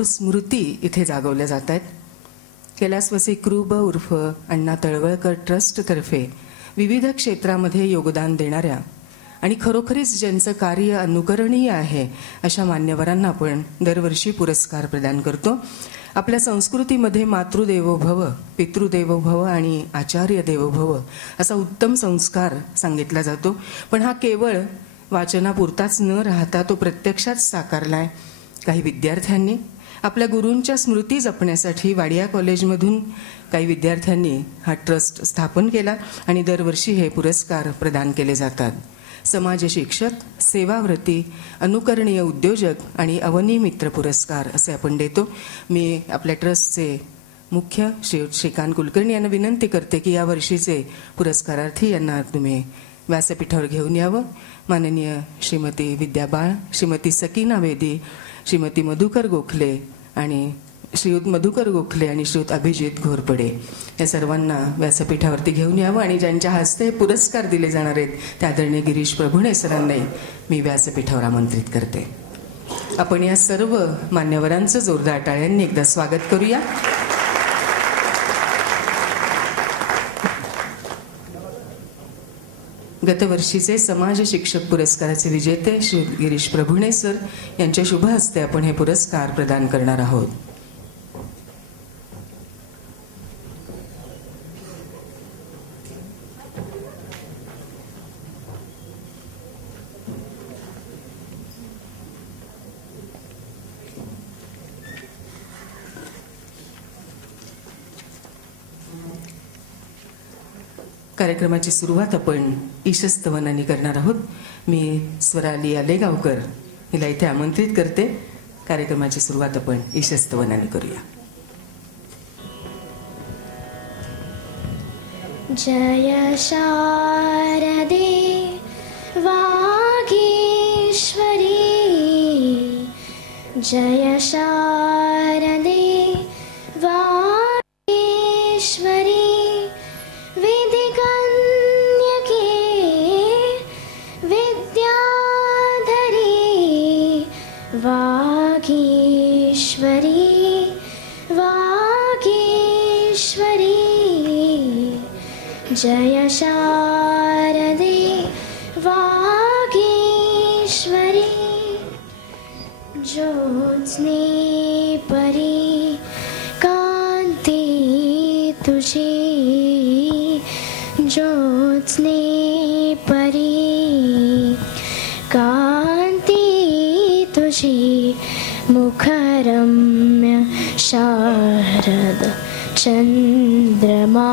थोर स्मृती इथे जागवल्या जात आहेत. कैलासवासी क्रूब उर्फ अण्णा तळवळकर ट्रस्टतर्फे विविध क्षेत्रामध्ये योगदान देणाऱ्या आणि खरोखरीच ज्यांचं कार्य अनुकरणीय आहे अशा मान्यवरांना आपण दरवर्षी पुरस्कार प्रदान करतो. आपल्या संस्कृतीमध्ये मातृदेवो भव, पितृदेवो भव आणि आचार्य देवो भव असा उत्तम संस्कार सांगितला जातो. पण हा केवळ वाचनापुरताच न राहता तो प्रत्यक्षात साकारलाय. काही विद्यार्थ्यांनी आपल्या गुरूंच्या स्मृती जपण्यासाठी वाडिया कॉलेजमधून काही विद्यार्थ्यांनी हा ट्रस्ट स्थापन केला आणि दरवर्षी हे पुरस्कार प्रदान केले जातात. समाज शिक्षक, सेवाव्रती, अनुकरणीय उद्योजक आणि अवनी मित्र पुरस्कार असे आपण देतो. मी आपल्या ट्रस्टचे मुख्य श्रीकांत कुलकर्णी यांना विनंती करते की या वर्षीचे पुरस्कारार्थी यांना तुम्ही व्यासपीठावर घेऊन यावं. माननीय श्रीमती विद्या बाळ, श्रीमती सकीना वेदी, श्रीमती मधुकर गोखले आणि श्रीयुत मधुकर गोखले आणि श्रीयुत अभिजित घोरपडे या सर्वांना व्यासपीठावरती घेऊन यावं आणि ज्यांच्या हस्ते पुरस्कार दिले जाणार आहेत त्या आदरणीय गिरीश प्रभुणे सरांनाही मी व्यासपीठावर आमंत्रित करते. आपण या सर्व मान्यवरांचं जोरदार टाळ्यांनी एकदा स्वागत करूया. गतवर्षीचे समाज शिक्षक पुरस्काराचे विजेते श्री गिरीश प्रभुणे सर यांच्या शुभ हस्ते आपण हे पुरस्कार प्रदान करणार आहोत. कार्यक्रमाची सुरुवात आपण ईशस्तवनाने करणार आहोत. मी स्वराली आलेगावकर हिला इथे आमंत्रित करते. कार्यक्रमाची सुरुवात आपण ईशस्तवनाने करूया. जय शारदे वागीश्वरी, जय शारदे वागीश्वरी, वागीश्वरी वागीश्वरी, जय शारदे वागीश्वरी. ज्योत्स्ने परी कांती तुझी, ज्योत्स्ने परी कांती तुझी, मुखरम्य शारद चंद्रमा,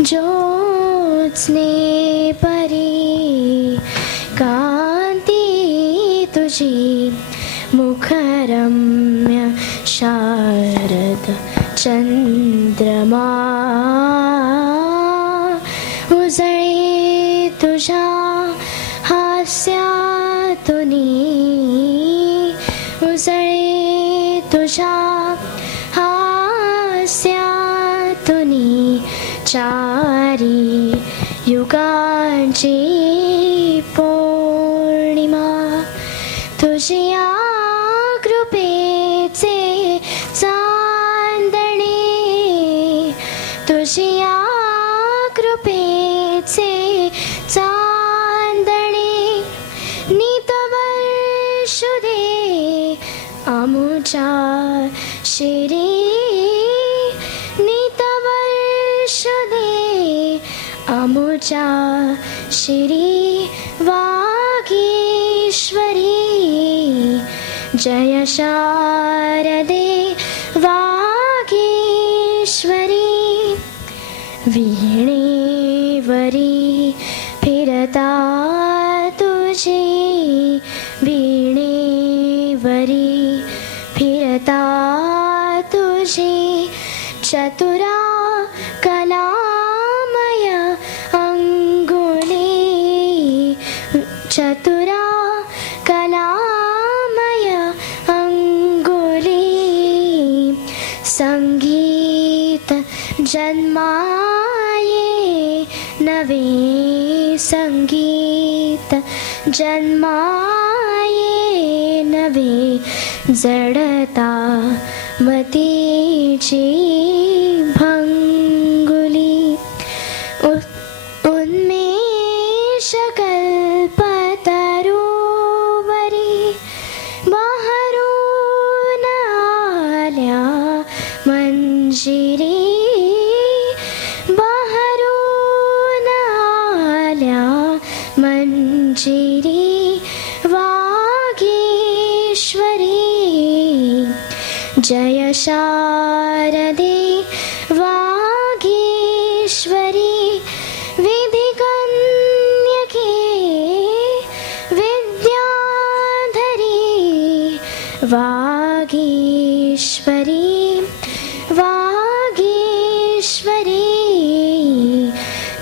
ज्योत्स्ने परी कांती तुझी, मुखरम्य शारद चंद्रमा. उजळे तुझ्या हास्यातुनी, उजळे तुझ्या हास्यातुनी, चारी युगांची पौर्णिमा. तुझ्या कृपेचे चांदणे, तुझ्या कृपेचे चांदणे, नितवर्षु दे आमुच्या शिरी, नितवर्षु दे आमुच्या शिरी. वागीश्वरी, जय शारदे वागीश्वरी. वीणेवरी फिरता तुझी, वीणेवरी फिरता तुझी, चतुरा कलामय अंगुली, चतुरा कलामय अंगुली. संगीत जन्माये नवे, संगीत जन्माये नवे, जडता मतीची भंगुली उन्मेष कल्पतरुवरी बहरून आल्या मंजिरी बहरून आल्या मंजिरी वागीश्वरी जय शारदे वागीश्वरी विधिकन्यके विद्याधरी वागीश्वरी वागीश्वरी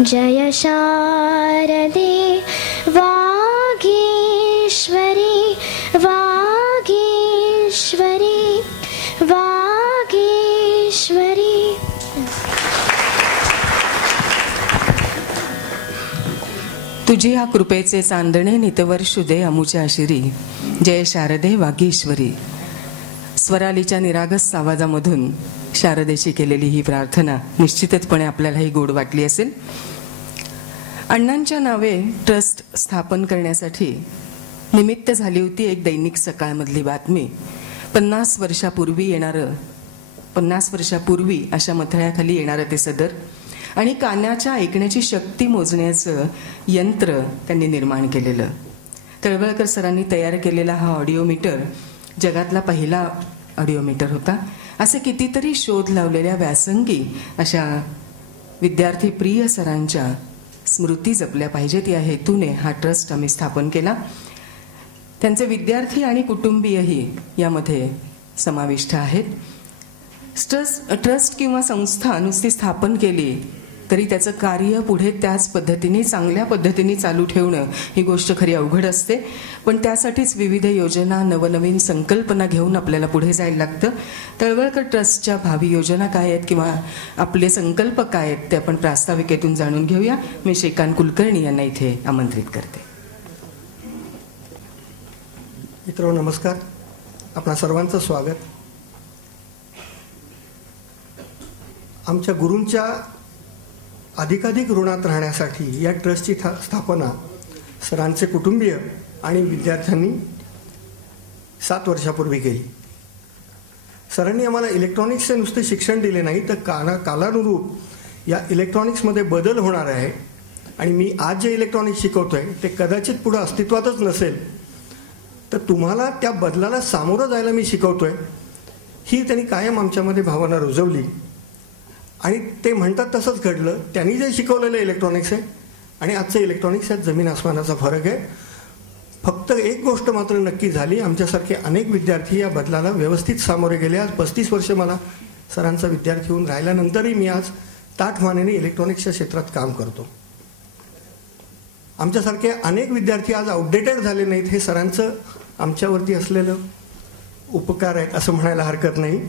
जय शारदे वागीश्वरी वागीश्वरी वागीश्वरी. तुझी हा कृपेचे चांदणे नितवर्षु दे अमुच्या शिरी जय शारदे वागीश्वरी. स्वरालीच्या निरागस आवाजामधून शारदेशी केलेली ही प्रार्थना निश्चितपणे आपल्यालाही गोड वाटली असेल. अण्णांच्या नावे ट्रस्ट स्थापन करण्यासाठी निमित्त झाली होती एक दैनिक सकाळमधली बातमी. 50 वर्षापूर्वी अशा मथळ्याखाली येणारं ते सदर आणि कानाच्या ऐकण्याची शक्ती मोजण्याचं यंत्र त्यांनी निर्माण केलेलं. तळवळकर सरांनी तयार केलेला हा ऑडिओमीटर जगातला पहिला ऑडिओमीटर होता. असे कितीतरी शोध लावलेल्या व्यासंगी अशा विद्यार्थी प्रिय सरांच्या स्मृती जपल्या पाहिजेत या हेतूने हा ट्रस्ट आम्ही स्थापन केला. त्यांचे विद्यार्थी आणि कुटुंबीयही यामध्ये समाविष्ट आहेत. ट्रस्ट किंवा संस्था नुसती स्थापन केली तरी त्याचं कार्य पुढे त्याच पद्धतीने चांगल्या पद्धतीने चालू ठेवणं ही गोष्ट खरी अवघड असते. पण त्यासाठीच विविध योजना नवनवीन संकल्पना घेऊन आपल्याला पुढे जायला लागतं. तळवळकर ट्रस्टच्या भावी योजना काय आहेत किंवा आपले संकल्प काय आहेत ते आपण प्रास्ताविकेतून जाणून घेऊया. मी श्रीकांत कुलकर्णी यांना इथे आमंत्रित करते. मित्रांनो नमस्कार. आपणा सर्वांचं स्वागत. आमच्या गुरूंच्या अधिकाधिक ऋणात राहण्यासाठी या ट्रस्टची स्थापना सरांचे कुटुंबीय आणि विद्यार्थ्यांनी 7 वर्षापूर्वी केली. सरांनी आम्हाला इलेक्ट्रॉनिक्सचे नुसते शिक्षण दिले नाही तर कालानुरूप या इलेक्ट्रॉनिक्समध्ये बदल होणार आहे आणि मी आज जे इलेक्ट्रॉनिक्स शिकवतोय ते कदाचित पुढे अस्तित्वातच नसेल तर तुम्हाला त्या बदलाला सामोरं जायला मी शिकवतोय ही त्यांनी कायम आमच्यामध्ये भावना रुजवली आणि ते म्हणतात तसंच घडलं. त्यांनी जे शिकवलेलं इलेक्ट्रॉनिक्स आहे आणि आजचं इलेक्ट्रॉनिक्स यात जमीन आसमानाचा फरक आहे. फक्त एक गोष्ट मात्र नक्की झाली, आमच्यासारखे अनेक विद्यार्थी या बदलाला व्यवस्थित सामोरे गेले. आज 35 वर्ष मला सरांचा विद्यार्थी होऊन राहिल्यानंतरही मी आज ताठमानेने इलेक्ट्रॉनिक्सच्या क्षेत्रात काम करतो. आमच्यासारखे अनेक विद्यार्थी आज आउटडेटेड झाले नाहीत. हे सरांचं आमच्यावरती असलेलं उपकार आहेत असं म्हणायला हरकत नाही.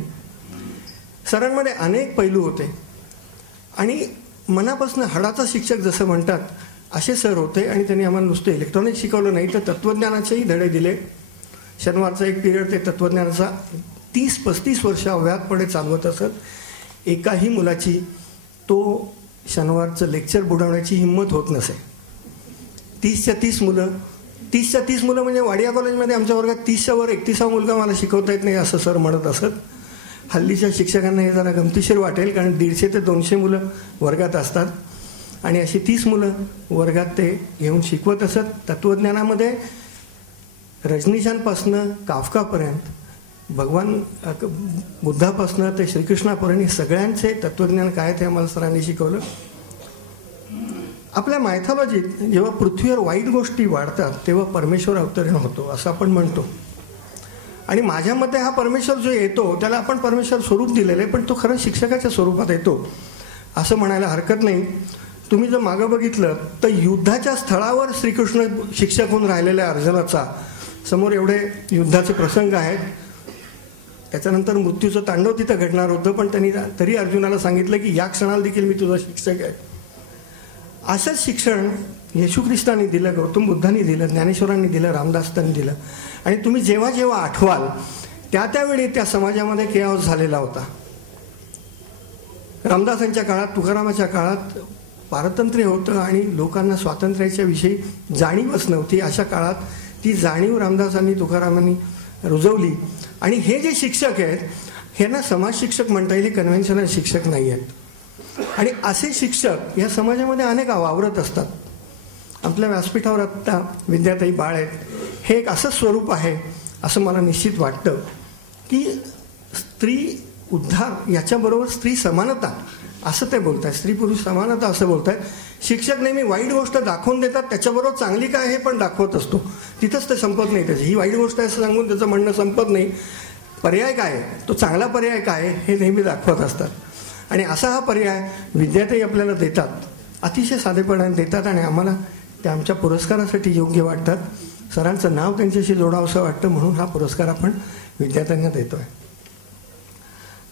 सरांमध्ये अनेक पैलू होते आणि मनापासून हाडाचा शिक्षक जसं म्हणतात असे सर होते आणि त्यांनी आम्हाला नुसतं इलेक्ट्रॉनिक्स शिकवलं नाही तर तत्त्वज्ञानाचेही धडे दिले. शनिवारचा एक पिरियड ते तत्त्वज्ञानाचा 30-35 वर्ष अव्याहतपणे चालवत असत. एकाही मुलाची तो शनिवारचं लेक्चर बुडवण्याची हिंमत होत नसे. 30च्या 30 मुलं म्हणजे वाडिया कॉलेजमध्ये आमच्या वर्गात 30च्या वर 31वा मुलगा मला शिकवता येत नाही असं सर म्हणत असत. हल्लीच्या शिक्षकांना हे जरा गमतीशीर वाटेल कारण 150 ते 200 मुलं वर्गात असतात आणि अशी 30 मुलं वर्गात ते घेऊन शिकवत असत. तत्त्वज्ञानामध्ये रजनीशांपासनं काफकापर्यंत भगवान बुद्धापासनं ते श्रीकृष्णापर्यंत सगळ्यांचे तत्त्वज्ञान काय ते आम्हाला सरांनी शिकवलं. आपल्या मायथॉलॉजीत जेव्हा पृथ्वीवर वाईट गोष्टी वाढतात तेव्हा परमेश्वर अवतरण होतो असं आपण म्हणतो आणि माझ्या मते हा परमेश्वर जो येतो त्याला आपण परमेश्वर स्वरूप दिलेलं आहे पण तो खरं शिक्षकाच्या स्वरूपात येतो असं म्हणायला हरकत नाही. तुम्ही जर मागं बघितलं तर युद्धाच्या स्थळावर श्रीकृष्ण शिक्षक होऊन राहिलेल्या अर्जुनाचा समोर एवढे युद्धाचे प्रसंग आहेत. त्याच्यानंतर मृत्यूचं तांडव तिथं घडणार होतं पण त्यांनी तरी अर्जुनाला सांगितलं की या क्षणाला देखील मी तुझा शिक्षक आहे. असंच शिक्षण येशू ख्रिस्तांनी दिलं, गौतम बुद्धांनी दिलं, ज्ञानेश्वरांनी दिलं, रामदासांनी दिलं आणि तुम्ही जेव्हा जेव्हा आठवाल त्यावेळी त्या समाजामध्ये केऑस झालेला होता. रामदासांच्या काळात, तुकारामाच्या काळात पारतंत्र्य होतं आणि लोकांना स्वातंत्र्याच्या विषयी जाणीवच नव्हती. अशा काळात ती जाणीव रामदासांनी, तुकारामांनी रुजवली. आणि हे जे शिक्षक आहेत ह्यांना समाज शिक्षक म्हणता येईल, कन्व्हेन्शनल शिक्षक नाही आहेत. आणि असे शिक्षक या समाजामध्ये अनेक वावरत असतात. आपल्या व्यासपीठावर आत्ता विद्याताई बाळ आहेत. हे एक असं स्वरूप आहे असं मला निश्चित वाटतं की स्त्री उद्धार याच्याबरोबर स्त्री समानता असं ते बोलत आहेत, स्त्री पुरुष समानता असं बोलत आहेत. शिक्षक नेहमी वाईट गोष्ट दाखवून देतात, त्याच्याबरोबर चांगली काय हे पण दाखवत असतो. तिथंच ते संपत नाही. त्याची ही वाईट गोष्ट आहे असं सांगून त्याचं म्हणणं संपत नाही. पर्याय काय आहे, तो चांगला पर्याय काय आहे हे नेहमी दाखवत असतात. आणि असा हा पर्याय विद्यार्थी आपल्याला देतात, अतिशय साधेपणाने देतात आणि आम्हाला त्या आमच्या पुरस्कारासाठी योग्य वाटतात. सरांचं नाव त्यांच्याशी जोडावं असं वाटतं, म्हणून हा पुरस्कार आपण विद्यार्थ्यांना देतोय.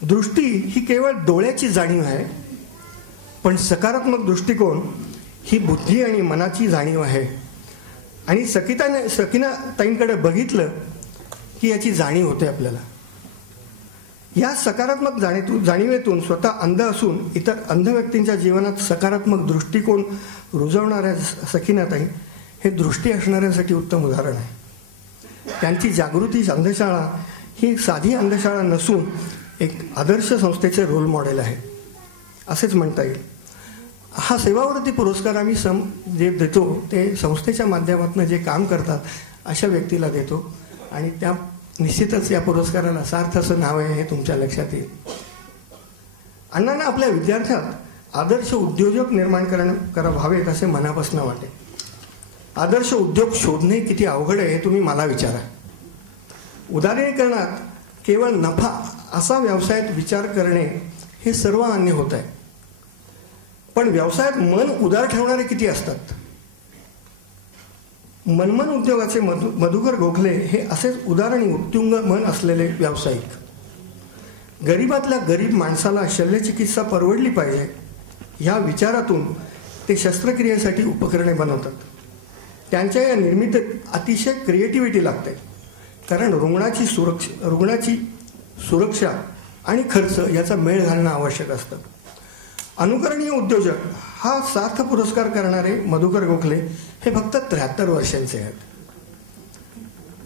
दृष्टी ही केवळ डोळ्याची जाणीव आहे, पण सकारात्मक दृष्टिकोन ही बुद्धी आणि मनाची जाणीव आहे. आणि सकीना ताईंकडे बघितलं की याची जाणीव होते आपल्याला. या सकारात्मक जाणीवेतून स्वतः अंध असून इतर अंध व्यक्तींच्या जीवनात सकारात्मक दृष्टिकोन रुजवणाऱ्या सकीनाताई हे दृष्टी असणाऱ्यांसाठी उत्तम उदाहरण आहे. त्यांची जागृती अंधशाळा ही साधी अंधशाळा नसून एक आदर्श संस्थेचे रोल मॉडेल आहे असेच म्हणता येईल. हा सेवावृत्ती पुरस्कार आम्ही जे देतो ते संस्थेच्या माध्यमातून जे काम करतात अशा व्यक्तीला देतो. आणि त्या निश्चितच या पुरस्काराला सार्थ असं नाव आहे हे तुमच्या लक्षात येईल. अण्णांना आपल्या विद्यार्थ्यात आदर्श उद्योजक निर्माण व्हावेत असे मनापासून वाटे. आदर्श उद्योग शोधणे किती अवघड आहे हे तुम्ही मला विचारा. उदारीकरणात केवळ नफा असा व्यवसायात विचार करणे हे सर्वमान्य होत आहे, पण व्यवसायात मन उदार ठेवणारे किती असतात. मनमन उद्योगाचे मधुकर गोखले हे असेच उदार आणि उत्तुंग मन असलेले व्यावसायिक. गरीबातल्या गरीब माणसाला शल्यचिकित्सा परवडली पाहिजे ह्या विचारातून ते शस्त्रक्रियेसाठी उपकरणे बनवतात. त्यांच्या या निर्मितीत अतिशय क्रिएटिव्हिटी लागते, कारण रुग्णाची सुरक्षा आणि खर्च याचा मेळ घालणं आवश्यक असतं. अनुकरणीय उद्योजक हा सार्थ पुरस्कार करणारे मधुकर गोखले हे फक्त 73 वर्षांचे आहेत.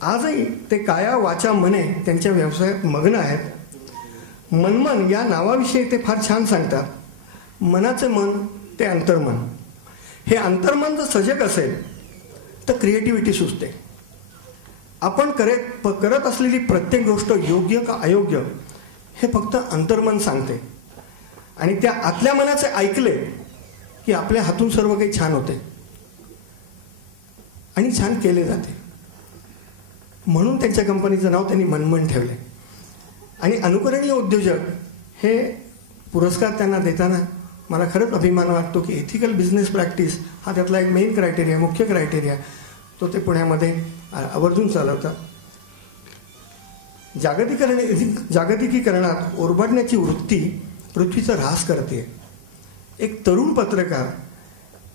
आजही ते काया वाचा मने त्यांच्या व्यवसायात मग्न आहेत. मनमन या नावाविषयी ते फार छान सांगतात. मनाचे मन ते अंतर्मन. हे अंतर्मन जर सजग असेल तर क्रिएटिव्हिटी सुचते. आपण करत असलेली प्रत्येक गोष्ट योग्य का अयोग्य हे फक्त अंतर्मन सांगते. आणि त्या आतल्या मनाचे ऐकले की आपल्या हातून सर्व काही छान होते आणि छान केले जाते. म्हणून त्यांच्या कंपनीचं नाव त्यांनी मनमन ठेवले. आणि अनुकरणीय उद्योजक हे पुरस्कार त्यांना देताना मला खरंच अभिमान वाटतो की एथिकल बिझनेस प्रॅक्टिस हा त्यातला एक मेन क्रायटेरिया, मुख्य क्रायटेरिया तो ते पुण्यामध्ये आवर्जून चालवतात. जागतिकीकरणात ओरबाडण्याची वृत्ती पृथ्वीचा ऱ्हास करते. एक तरुण पत्रकार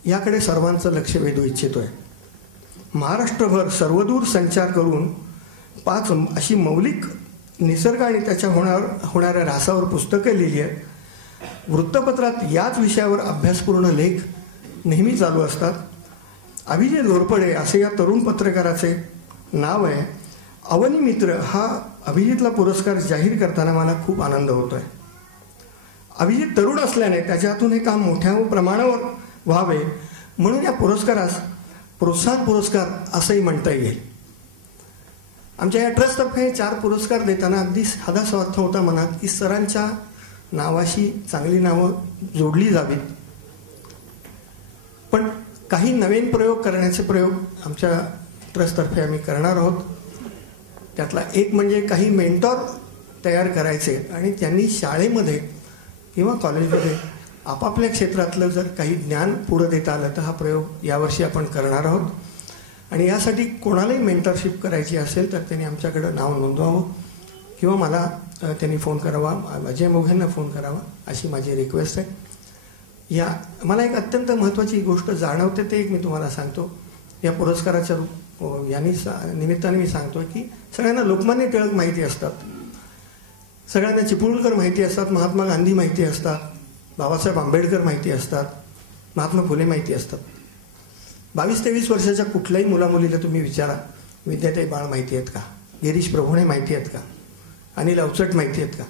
याकडे सर्वांचं लक्ष वेधू इच्छितोय. महाराष्ट्रभर सर्वदूर संचार करून 5 अशी मौलिक निसर्ग आणि त्याच्या होणाऱ्या ऱ्हासावर पुस्तकं लिहिली आहेत. वृत्तपत्रात याच विषयावर अभ्यासपूर्ण लेख नेहमी चालू असतात. अभिजित घोरपडे असे या तरुण पत्रकाराचे नाव आहे. अवनी मित्र हा अभिजितला पुरस्कार जाहीर करताना मला खूप आनंद होतोय. अभिजित तरुण असल्याने त्याच्या हातून हे काम मोठ्या प्रमाणावर व्हावे म्हणून या पुरस्कारास प्रोत्साहन पुरस्कार असंही म्हणता येईल. आमच्या या ट्रस्टतर्फे 4 पुरस्कार देताना अगदी साधा स्वार्थ होता मनात की सरांच्या नावाशी चांगली नावं जोडली जावीत. पण काही नवीन करण्याचे प्रयोग आमच्या ट्रस्टतर्फे आम्ही करणार आहोत. त्यातला एक म्हणजे काही मेंटॉर तयार करायचे आणि त्यांनी शाळेमध्ये किंवा कॉलेजमध्ये आपापल्या क्षेत्रातलं जर काही ज्ञान पुढं देता आलं तर हा प्रयोग यावर्षी आपण करणार आहोत. आणि यासाठी कोणालाही मेंटरशिप करायची असेल तर त्यांनी आमच्याकडं नाव नोंदवावं किंवा मला त्यांनी फोन करावा, अजय मोघेंना फोन करावा अशी माझी रिक्वेस्ट आहे. मला एक अत्यंत महत्त्वाची गोष्ट जाणवते ते एक मी तुम्हाला सांगतो. या पुरस्काराच्या यांनी निमित्ताने मी सांगतो की सगळ्यांना लोकमान्य टिळक माहिती असतात, सगळ्यांना चिपळूणकर माहिती असतात, महात्मा गांधी माहिती असतात, बाबासाहेब आंबेडकर माहिती असतात, महात्मा फुले माहिती असतात. 22-23 वर्षाच्या कुठल्याही मुलामुलीला तुम्ही विचारा, विद्याताई बाळ माहिती आहेत का, गिरीश प्रभुणे माहिती आहेत का, अनिल अवचट माहिती आहेत का.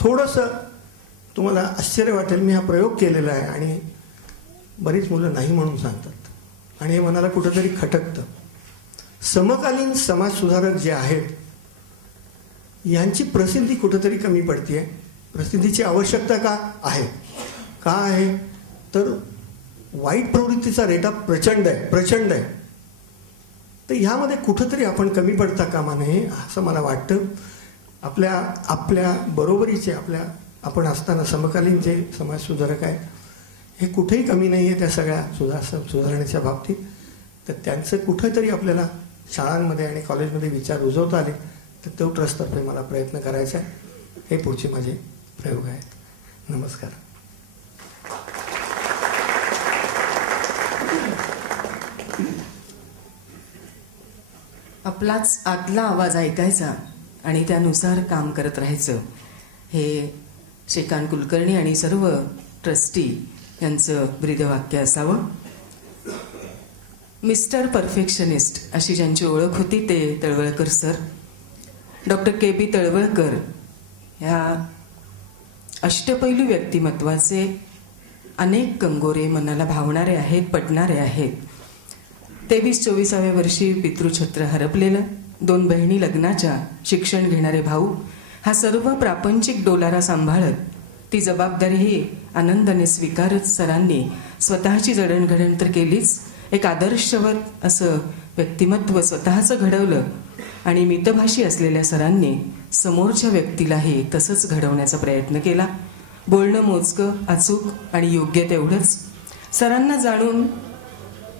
थोडंसं तुम्हाला आश्चर्य वाटेल, मी हा प्रयोग केलेला आहे आणि बरीच मुलं नाही म्हणून सांगतात आणि हे मनाला कुठंतरी खटकतं. समकालीन समाजसुधारक जे आहेत यांची प्रसिद्धी कुठंतरी कमी पडते. प्रसिद्धीची आवश्यकता का आहे? तर वाईट प्रवृत्तीचा रेटा प्रचंड आहे. तर ह्यामध्ये कुठंतरी आपण कमी पडता कामा नये असं मला वाटतं. आपल्या बरोबरीचे आपण असताना समकालीन जे समाजसुधारक आहेत हे कुठेही कमी नाही आहे त्या सगळ्या सुधारण्याच्या बाबतीत. तर त्यांचं कुठंतरी आपल्याला शाळांमध्ये आणि कॉलेजमध्ये विचार रुजवता आले तर तो ट्रस्टतर्फे मला प्रयत्न करायचा आहे. हे पुढचे माझे प्रयोग आहेत. नमस्कार. आपलाच आतला आवाज ऐकायचा आणि त्यानुसार काम करत राहायचं, हे श्रीकांत कुलकर्णी आणि सर्व ट्रस्टी यांचं ब्रीदवाक्य असावं. मिस्टर परफेक्शनिस्ट अशी ज्यांची ओळख होती ते Talwalkar sir. Doctor K B. Talwalkar ह्या अष्टपैलू व्यक्तिमत्वाचे अनेक कंगोरे मनाला भावणारे आहेत, पटणारे आहेत. 23-24व्या वर्षी पितृछत्र हरपलेलं, 2 बहिणी लग्नाच्या, शिक्षण घेणारे भाऊ, हा सर्व प्रापंचिक डोलारा सांभाळत ती जबाबदारीही आनंदाने स्वीकारत सरांनी स्वतःची जडणघडण तर केलीच, एक आदर्शवत असं व्यक्तिमत्व स्वतःचं घडवलं आणि मितभाषी असलेल्या सरांनी समोरच्या व्यक्तीलाही तसंच घडवण्याचा प्रयत्न केला. बोलणं मोजकं, अचूक आणि योग्य तेवढंच. सरांना जाणून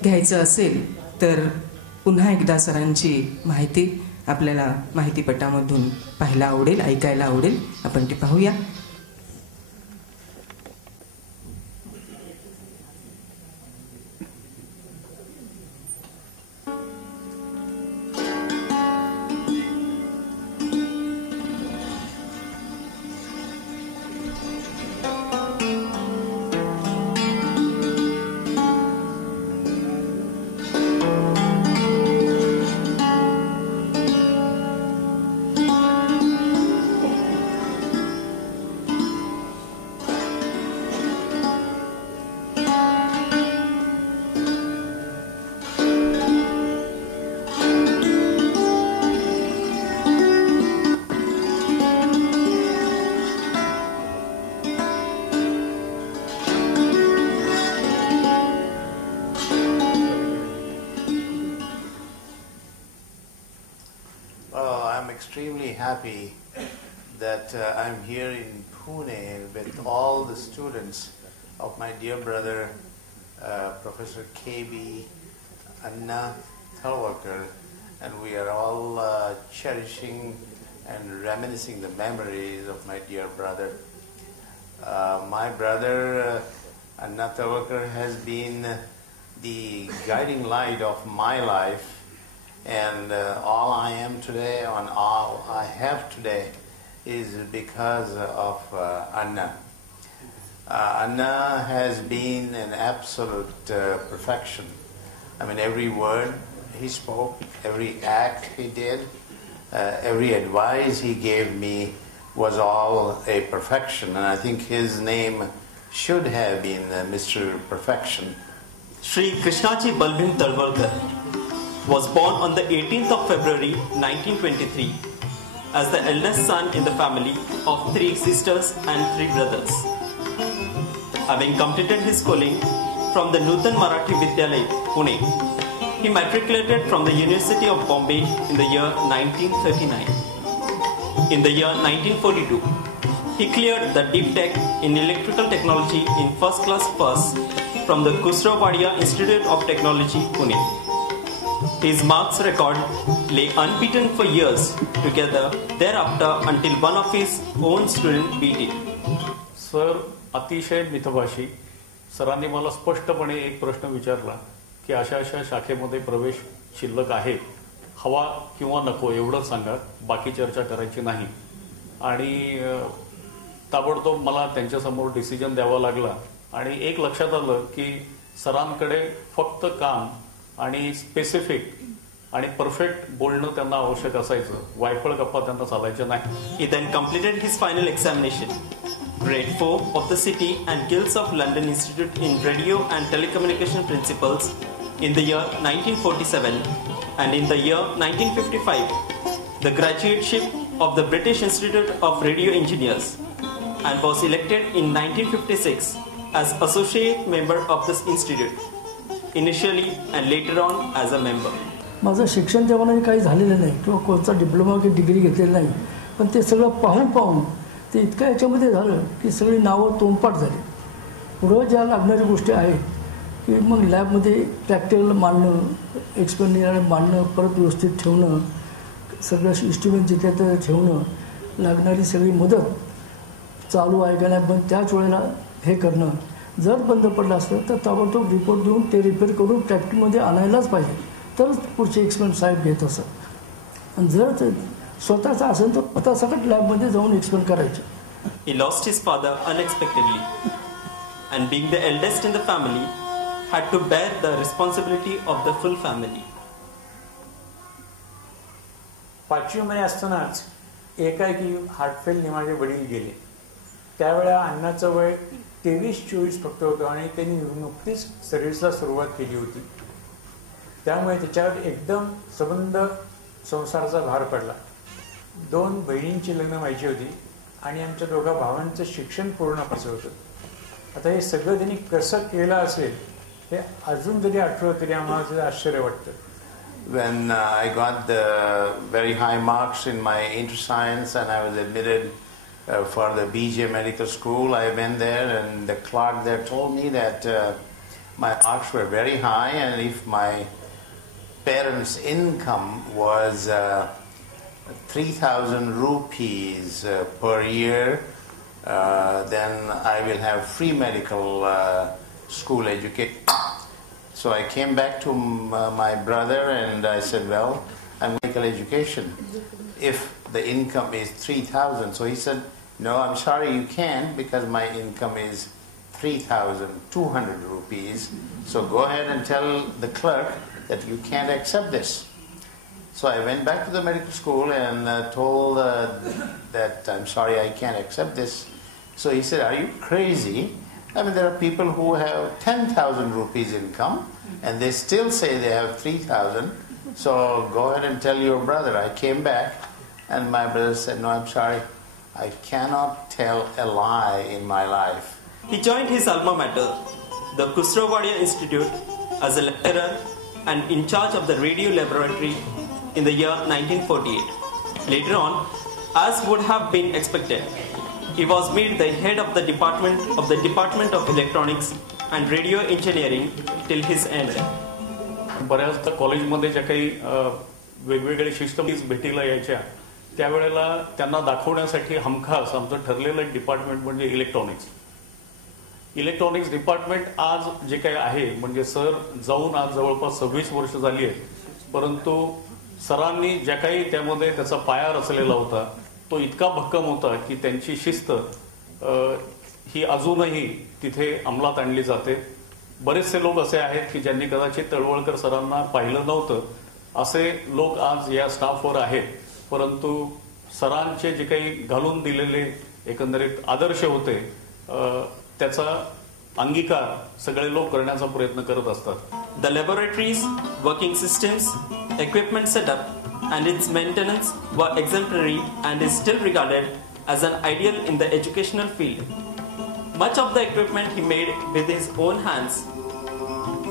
घ्यायचं असेल तर पुन्हा एकदा सरांची माहिती आपल्याला माहितीपटामधून पाहायला आवडेल, ऐकायला आवडेल. आपण ती पाहूया. Extremely happy that I'm here in Pune with all the students of my dear brother Professor K.B. Anna Thalwalkar, and we are all cherishing and reminiscing the memories of my dear brother. My brother Anna Thalwalkar has been the guiding light of my life. And all I am today, and all I have today, is because of Anna. Anna has been an absolute perfection. I mean, every word he spoke, every act he did, every advice he gave me was all a perfection. And I think his name should have been Mr. Perfection. Shri Krishnaji Balbin Talwalkar was born on the 18th of February 1923 as the eldest son in the family of 3 sisters and 3 brothers. Having completed his schooling from the Nutan Marathi Vidyalaya, Pune, he matriculated from the University of Bombay in the year 1939. In the year 1942, he cleared the Deep Tech in Electrical Technology in first class from the Khusrau-Wadia Institute of Technology, Pune. His marks record lay unbeaten for years together thereafter until one of his own students beat it. Sir अतिशय मितभाषी. सरांनी मला स्पष्टपणे एक प्रश्न विचारला की अशा शाखेमध्ये प्रवेश शिल्लक आहे. हवा किंवा नको एवढंच सांगा, बाकी चर्चा करायची नाही. आणि ताबडतोब मला त्यांच्यासमोर डिसिजन द्यावा लागला. आणि एक लक्षात आलं की सरांकडे फक्त काम आणि स्पेसिफिक आणि परफेक्ट बोलणं त्यांना आवश्यक असायचं. वायफळ गप्पा त्यांना चालायच्या नाही. He then completed his final examination, grade 4 of the City and Guilds of London Institute in Radio and Telecommunication Principles in the year 1947, and in the year 1955 the graduateship of the British Institute of Radio Engineers, and was elected in 1956 as associate member of this institute, initially and later on as a member. माझं शिक्षण तेव्हा काही झालेलं नाही किंवा कोणता diploma किंवा degree घेतलेला नाही, पण ते सगळं पाहून ते इतकं याच्यामध्ये झालं की सगळी नावं तोंडपाठ झाली. पुढं ज्या लागणाऱ्या गोष्टी आहेत की मग लॅबमध्ये प्रॅक्टिकल मांडणं, एक्सपेरिमेंट मांडणं, परत व्यवस्थित ठेवणं, सगळं इन्स्ट्रुमेंट जिथे तर ठेवणं, लागणारी सगळी मदत चालू आहे का नाही पण त्याच वेळेला हे करणं. जर बंद पडलं असतं तर ताबडतोब रिपोर्ट देऊन ते रिपेअर करून प्रॅक्टिसमध्ये आणायलाच पाहिजे, तरच पुढचे एक्सपेरिमेंट साहेब घेत असत. आणि जर ते स्वतःचं असेल तर स्वतःसकट लॅबमध्ये जाऊन एक्सपेरिमेंट करायचे. He lost his father unexpectedly, and being the eldest in the family, had to bear the responsibility of the full family. 5वी मध्ये असतानाच एकाएकी हार्ट फेलने माझे वडील गेले. त्यावेळेला अण्णाचं वय 23-24 फक्त होतं आणि त्यांनी नुकतीच सर्व्हिसला सुरुवात केली होती. त्यामुळे त्याच्यावर एकदम संबंध संसाराचा भार पडला. 2 बहिणींची लग्न व्हायची होती आणि आमच्या दोघा भावांचं शिक्षण पूर्ण व्हायचं होतं. आता हे सगळं त्यांनी कसं केलं असेल हे अजून जरी आठवलं तरी आम्हाला आश्चर्य वाटतं. When I got the very high marks in my inter-science and I was admitted for the BJ Medical School, I went there and the clerk there told me that my marks were very high, and if my parents' income was 3,000 rupees per year, then I will have free medical school education. So I came back to my brother and I said, well, I'm medical education if the income is 3,000. So he said, no, I'm sorry, you can't, because my income is 3,200 rupees. So go ahead and tell the clerk that you can't accept this. So I went back to the medical school and told that I'm sorry, I can't accept this. So he said, are you crazy? I mean, there are people who have 10,000 rupees income and they still say they have 3,000. So go ahead and tell your brother. I came back and my brother said, no, I'm sorry, I cannot tell a lie in my life. He joined his alma mater, the Khusrowadia Institute, as a lecturer and in charge of the radio laboratory in the year 1948. Later on, as would have been expected, he was made the head of the Department of Electronics and Radio Engineering till his end. बऱ्याचदा कॉलेजमध्ये ज्या काही वेगवेगळे शिष्टमंडळी भेटीला यायच्या त्यावेळेला त्यांना दाखवण्यासाठी हमखास आमचं ठरलेलं डिपार्टमेंट म्हणजे इलेक्ट्रॉनिक्स. इलेक्ट्रॉनिक्स डिपार्टमेंट आज जे काही आहे म्हणजे सर जाऊन आज जवळपास 26 वर्ष झाली आहेत, परंतु सरांनी ज्या काही त्यामध्ये त्याचा पाया रचलेला होता तो इतका भक्कम होता की त्यांची शिस्त ही अजूनही तिथे अंमलात आणली जाते. बरेचसे लोक असे आहेत की ज्यांनी कदाचित तळवळकर सरांना पाहिलं नव्हतं, असे लोक आज या स्टाफवर आहेत, परंतु सरांचे जे काही घालून दिलेले एकंदरीत आदर्श होते त्याचा अंगीकार सगळे लोक करण्याचा प्रयत्न करत असतात. The laboratories, working systems, equipment setup and its maintenance were exemplary and is still regarded as an ideal in the educational field. Much of the equipment he made with his own hands.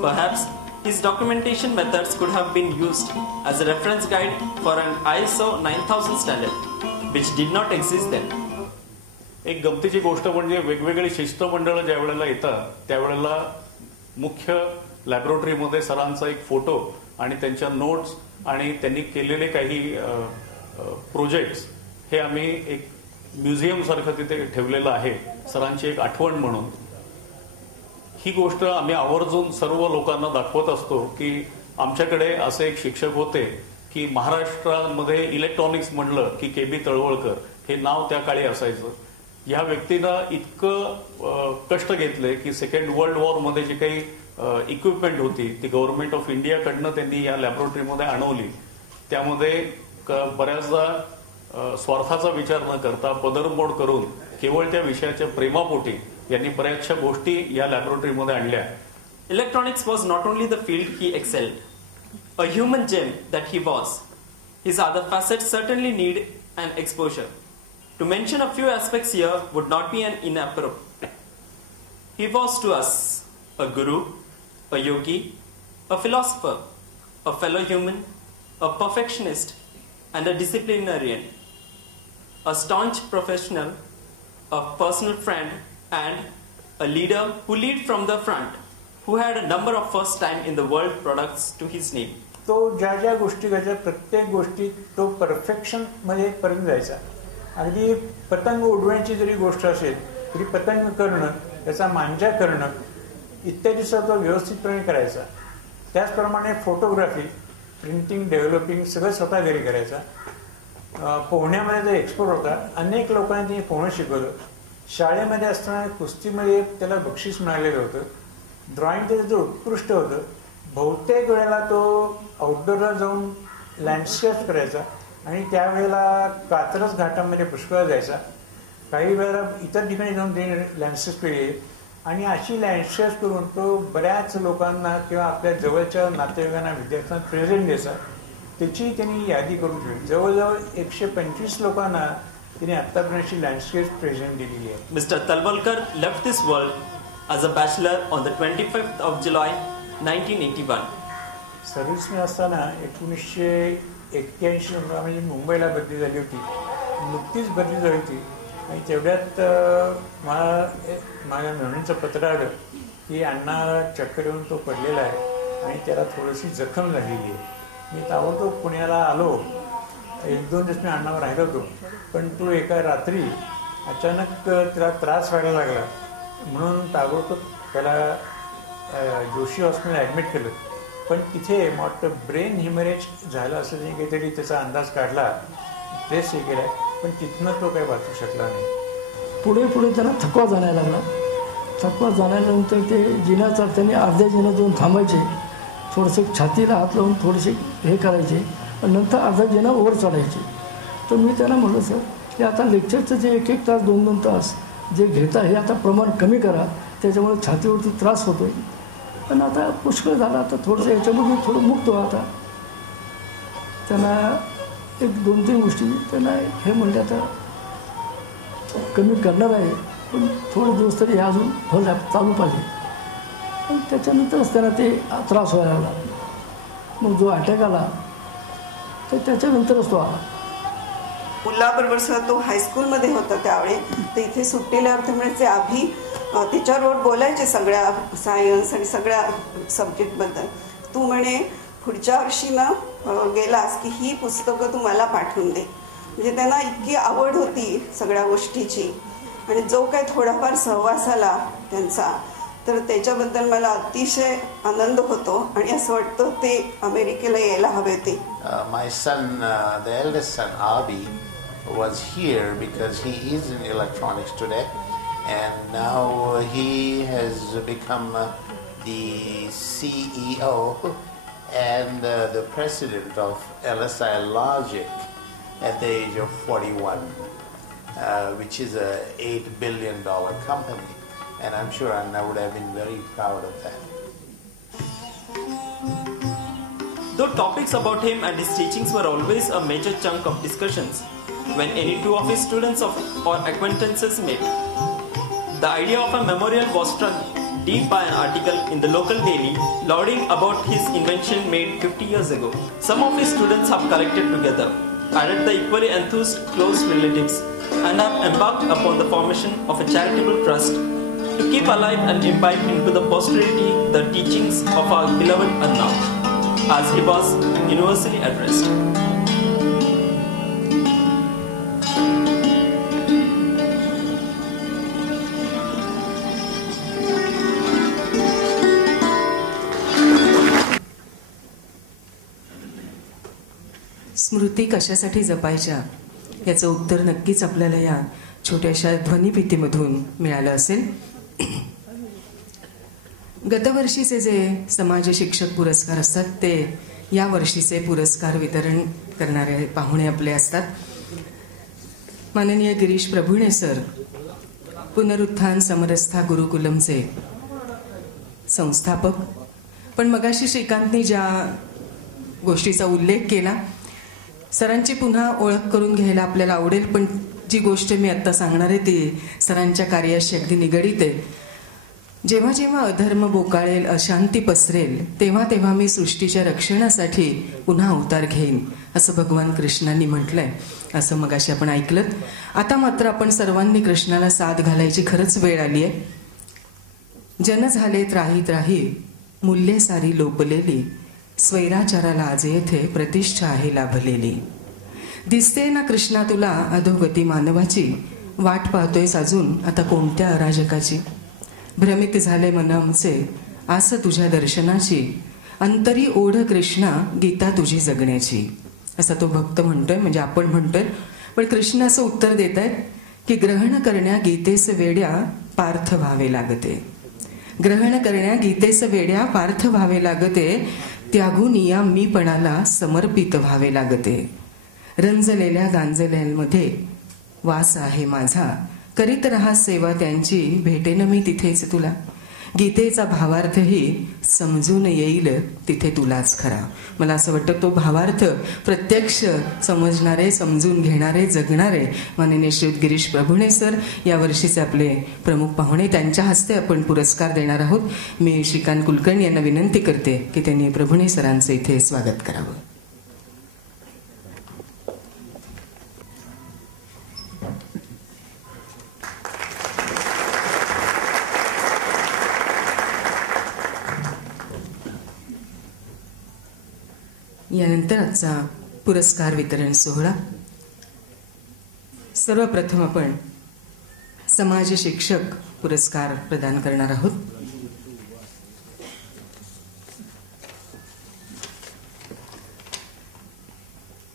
Perhaps his documentation methods could have been used as a reference guide for an ISO 9000 standard, which did not exist then. एक गमतीची गोष्ट म्हणजे वेगवेगळी शिष्टमंडळं ज्या वेळेला येतात त्यावेळेला मुख्य लॅबोरेटरीमध्ये सरांचा एक फोटो आणि त्यांच्या नोट्स आणि त्यांनी केलेले काही प्रोजेक्ट्स हे आम्ही एक म्युझियम सारखं तिथे ठेवलेलं आहे सरांची एक आठवण म्हणून. ही गोष्ट आम्ही आवर्जून सर्व लोकांना दाखवत असतो की आमच्याकडे असे एक शिक्षक होते की महाराष्ट्रामध्ये इलेक्ट्रॉनिक्स म्हटलं की KB तळवळकर हे नाव त्या काळी असायचं. या व्यक्तीनं इतकं कष्ट घेतले की सेकंड वर्ल्ड वॉर मध्ये जे काही इक्विपमेंट होती ती गव्हर्नमेंट ऑफ इंडियाकडनं त्यांनी या लॅबोरेटरीमध्ये आणवली. त्यामध्ये बऱ्याचदा स्वार्थाचा विचार न करता पदरमोड करून केवळ त्या विषयाच्या प्रेमापोटी यांनी बऱ्याचशा गोष्टी या लॅबोरेटरीमध्ये आणल्या. Electronics was not only the field he excelled, a human gem that he was. His other facets certainly need an exposure. To mention a few aspects here would not be an inappropriate. He was to us a guru, a yogi, a philosopher, a fellow human, a perfectionist, and a disciplinarian, a staunch professional, a personal friend, and a leader who lead from the front, who had a number of first time in the world products to his name. तो ज्या ज्या गोष्टी करायच्या प्रत्येक गोष्टीत तो perfection मध्ये पर्यंत जायचा. अगदी पतंग उडवण्याची जरी गोष्ट असेल तरी पतंग करणं, त्याचा मांजा करणं इत्यादी सर्व व्यवस्थितपणे करायचा. त्याचप्रमाणे फोटोग्राफी, प्रिंटिंग, डेव्हलपिंग सगळं स्वतः घरी करायचा. पोहण्यामध्ये जो एक्सपर्ट होता, अनेक लोकांनी त्यांनी पोहणं शिकवलं. शाळेमध्ये असताना कुस्तीमध्ये त्याला बक्षीस मिळालेलं होतं. ड्रॉइंग त्याचं जो उत्कृष्ट होतं. बहुतेक वेळेला तो आउटडोरला जाऊन लँडस्केप करायचा आणि त्यावेळेला कात्रज घाटामध्ये पुष्कळ जायचा. काही वेळेला इतर ठिकाणी जाऊन ते लँडस्केप केले आणि अशी लँडस्केप करून तो बऱ्याच लोकांना किंवा आपल्या जवळच्या नातेवाईकांना, विद्यार्थ्यांना प्रेझेंट द्यायचा. त्याची त्यांनी यादी करून ठेवली. जवळजवळ 125 लोकांना त्यांनी आतापर्यंतची लँडस्केप प्रेझेंट दिलेली आहे. Mr. Talwalkar left this world as a bachelor on the 25th of July 1981. सर्व्हिसने असताना 1981 म्हणजे मुंबईला बदली झाली होती. नुकतीच बदली झाली होती आणि तेवढ्यात मला माझ्या मेहणीचं पत्र आलं की अण्णा चक्कर येऊन तो पडलेला आहे आणि त्याला थोडीशी जखम झालेली आहे. मी ताबडतोब पुण्याला आलो. 1-2 दिवस मी अण्णावर राहिलो होतो. पण तो एका रात्री अचानक त्याला त्रास व्हायला लागला म्हणून ताबडतोब त्याला जोशी हॉस्पिटल ॲडमिट केलं. पण तिथे मोठं ब्रेन हिमरेज झालं असं काहीतरी त्याचा अंदाज काढला, टेस्ट हे केला, पण तिथनं तो काही वाचू शकला नाही. पुढे त्यांना थकवा जाणायला लागला. थकवा जाण्यानंतर ते जिना चढताना अर्ध्या जिन्यात जाऊन थांबायचे, थोडंसं छातीला हात लावून थोडेसे हे करायचे आणि नंतर अर्धा जिना वर चढायचे. तर मी त्यांना म्हटलं, सर की आता लेक्चरचं जे 1-1 तास 2-2 तास जे घेता हे आता प्रमाण कमी करा, त्याच्यामुळे छातीवरती त्रास होतो. पण आता पुष्कळ झाला, आता थोडंसं याच्यामध्ये थोडं मुक्त व्हा. आता त्यांना 1-2-3 गोष्टी त्यांना हे म्हणले आता कमी करणार आहे, पण थोडे दिवस तरी हे अजून चालू पाहिजे. पण त्याच्यानंतरच त्यांना ते त्रास व्हायला लागला. मग जो अटॅक आला तर त्याच्यानंतरच तो आला. मुलाबरोबर तो हायस्कूलमध्ये होता त्यावेळी. तर इथे सुट्टीला त्यामुळे ते आधी त्याच्याबरोबर बोलायचे सगळ्या सायन्स आणि सगळ्या सब्जेक्टबद्दल. तू म्हणे पुढच्या वर्षी ना गेलास की ही पुस्तकं तू मला पाठवून दे. म्हणजे त्यांना इतकी आवड होती सगळ्या गोष्टीची आणि जो काही थोडाफार सहवास आला त्यांचा तर त्याच्याबद्दल मला अतिशय आनंद होतो आणि असं वाटतं ते अमेरिकेला यायला हवे होते. My son, the eldest son, Abi, was here because he is in electronics today, and now he has become the CEO and the president of LSI Logic at the age of 41, which is a $8 billion company, and I'm sure Anna would have been very proud of that. Though topics about him and his teachings were always a major chunk of discussions when any two of his students or acquaintances met, the idea of a memorial was struck deep by an article in the local daily lauding about his invention made 50 years ago. Some of his students have collected together, added the equally enthused close relatives, and have embarked upon the formation of a charitable trust to keep alive and imbibe into the posterity the teachings of our beloved Anna, as he was universally addressed. स्मृती कशासाठी जपायच्या याचं उत्तर नक्कीच आपल्याला या छोट्याशा ध्वनिफितीमधून मिळालं असेल. गतवर्षीचे जे समाज शिक्षक पुरस्कार असतात ते या वर्षीचे पुरस्कार वितरण करणारे पाहुणे आपले असतात. माननीय गिरीश प्रभुणे सर, पुनरुत्थान समरस्था गुरुकुलमचे संस्थापक. पण मगाशी श्रीकांतनी ज्या गोष्टीचा उल्लेख केला, सरांची पुन्हा ओळख करून घ्यायला आपल्याला आवडेल. पण जी गोष्ट मी आत्ता सांगणार आहे ती सरांच्या कार्याशी अगदी निगडीत आहे. जेव्हा जेव्हा अधर्म बोकाळेल, अशांती पसरेल, तेव्हा तेव्हा मी सृष्टीच्या रक्षणासाठी पुन्हा अवतार घेईन, असं भगवान कृष्णांनी म्हटलंय. असं मगाशी आपण ऐकलं. आता मात्र आपण सर्वांनी कृष्णाला साथ घालायची खरंच वेळ आली आहे. जन झाले त्राही त्राही, मूल्ये सारी लोपलेली, स्वैराचाराला आज येथे प्रतिष्ठा आहे लाभलेली. दिसते ना कृष्णा तुला अधोगती मानवाची, वाट पाहतोयस अजून आता कोणत्या अराजकाची. भ्रमित झाले मन आमचे आस तुझ्या दर्शनाची, अंतरी ओढ कृष्णा गीता तुझी जगण्याची. असा तो भक्त म्हणतोय, म्हणजे आपण म्हणतोय. पण कृष्ण असं उत्तर देत आहेत की ग्रहण करण्या गीतेस वेड्या पार्थ व्हावे लागते. ग्रहण करण्या गीतेस वेड्या पार्थ व्हावे लागते, त्यागून या मीपणाला समर्पित व्हावे लागते. रंजलेल्या गांजलेल्यांमध्ये वास आहे माझा, करीत रहा सेवा त्यांची, भेटेन मी तिथेच तुला. गीतेचा भावार्थही समजून येईल तिथे तुलाच खरा. मला असं वाटतं तो भावार्थ प्रत्यक्ष समजणारे, समजून घेणारे, जगणारे माननीय श्री गिरीश प्रभुणे सर या वर्षीचे आपले प्रमुख पाहुणे, त्यांच्या हस्ते आपण पुरस्कार देणार आहोत. मी श्रीकांत कुलकर्णी यांना विनंती करते की त्यांनी प्रभुणे सरांचं इथे स्वागत करावं. यानंतर आजचा पुरस्कार वितरण सोहळा. सर्वप्रथम आपण समाज शिक्षक पुरस्कार प्रदान करणार आहोत.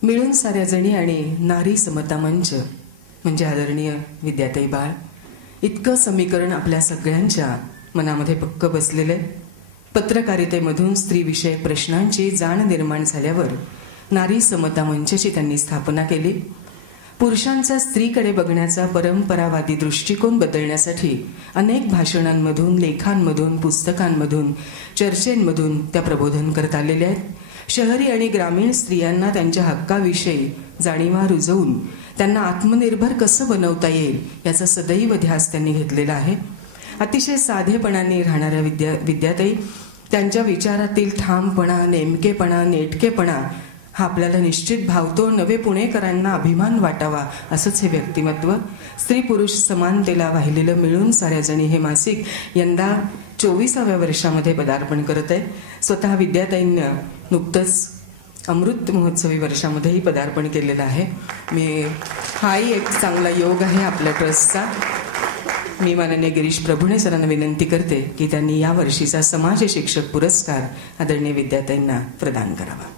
मिळून साऱ्या जणी आणि नारी समता मंच म्हणजे आदरणीय विद्याताई बाळ, इतकं समीकरण आपल्या सगळ्यांच्या मनामध्ये पक्क बसलेलं आहे. पत्रकारितेमधून स्त्रीविषयक प्रश्नांची जाण निर्माण झाल्यावर नारी समता मंचची त्यांनी स्थापना केली. पुरुषांचा स्त्रीकडे बघण्याचा परंपरावादी दृष्टिकोन बदलण्यासाठी अनेक भाषणांमधून, लेखांमधून, पुस्तकांमधून, चर्चेंमधून त्या प्रबोधन करत आलेल्या आहेत. शहरी आणि ग्रामीण स्त्रियांना त्यांच्या हक्काविषयी जाणीवा रुजवून त्यांना आत्मनिर्भर कसं बनवता येईल याचा सदैव ध्यास त्यांनी घेतलेला आहे. अतिशय साधेपणाने राहणाऱ्या विद्याताई, त्यांच्या विचारातील ठामपणा, नेमकेपणा, नेटकेपणा हा आपल्याला निश्चित भावतो. नवे पुणेकरांना अभिमान वाटावा असंच हे व्यक्तिमत्व. स्त्री पुरुष समानतेला वाहिलेलं मिळून साऱ्या जणी हे मासिक यंदा 24व्या वर्षामध्ये पदार्पण करत आहे. स्वतः विद्याताईंनी नुकतंच अमृत महोत्सवी वर्षामध्येही पदार्पण केलेलं आहे. हाही एक चांगला योग आहे आपल्या ट्रस्टचा. मी माननीय गिरीश प्रभुणे सरांना विनंती करते की त्यांनी या वर्षीचा समाज शिक्षक पुरस्कार आदरणीय विद्याताईंना प्रदान करावा.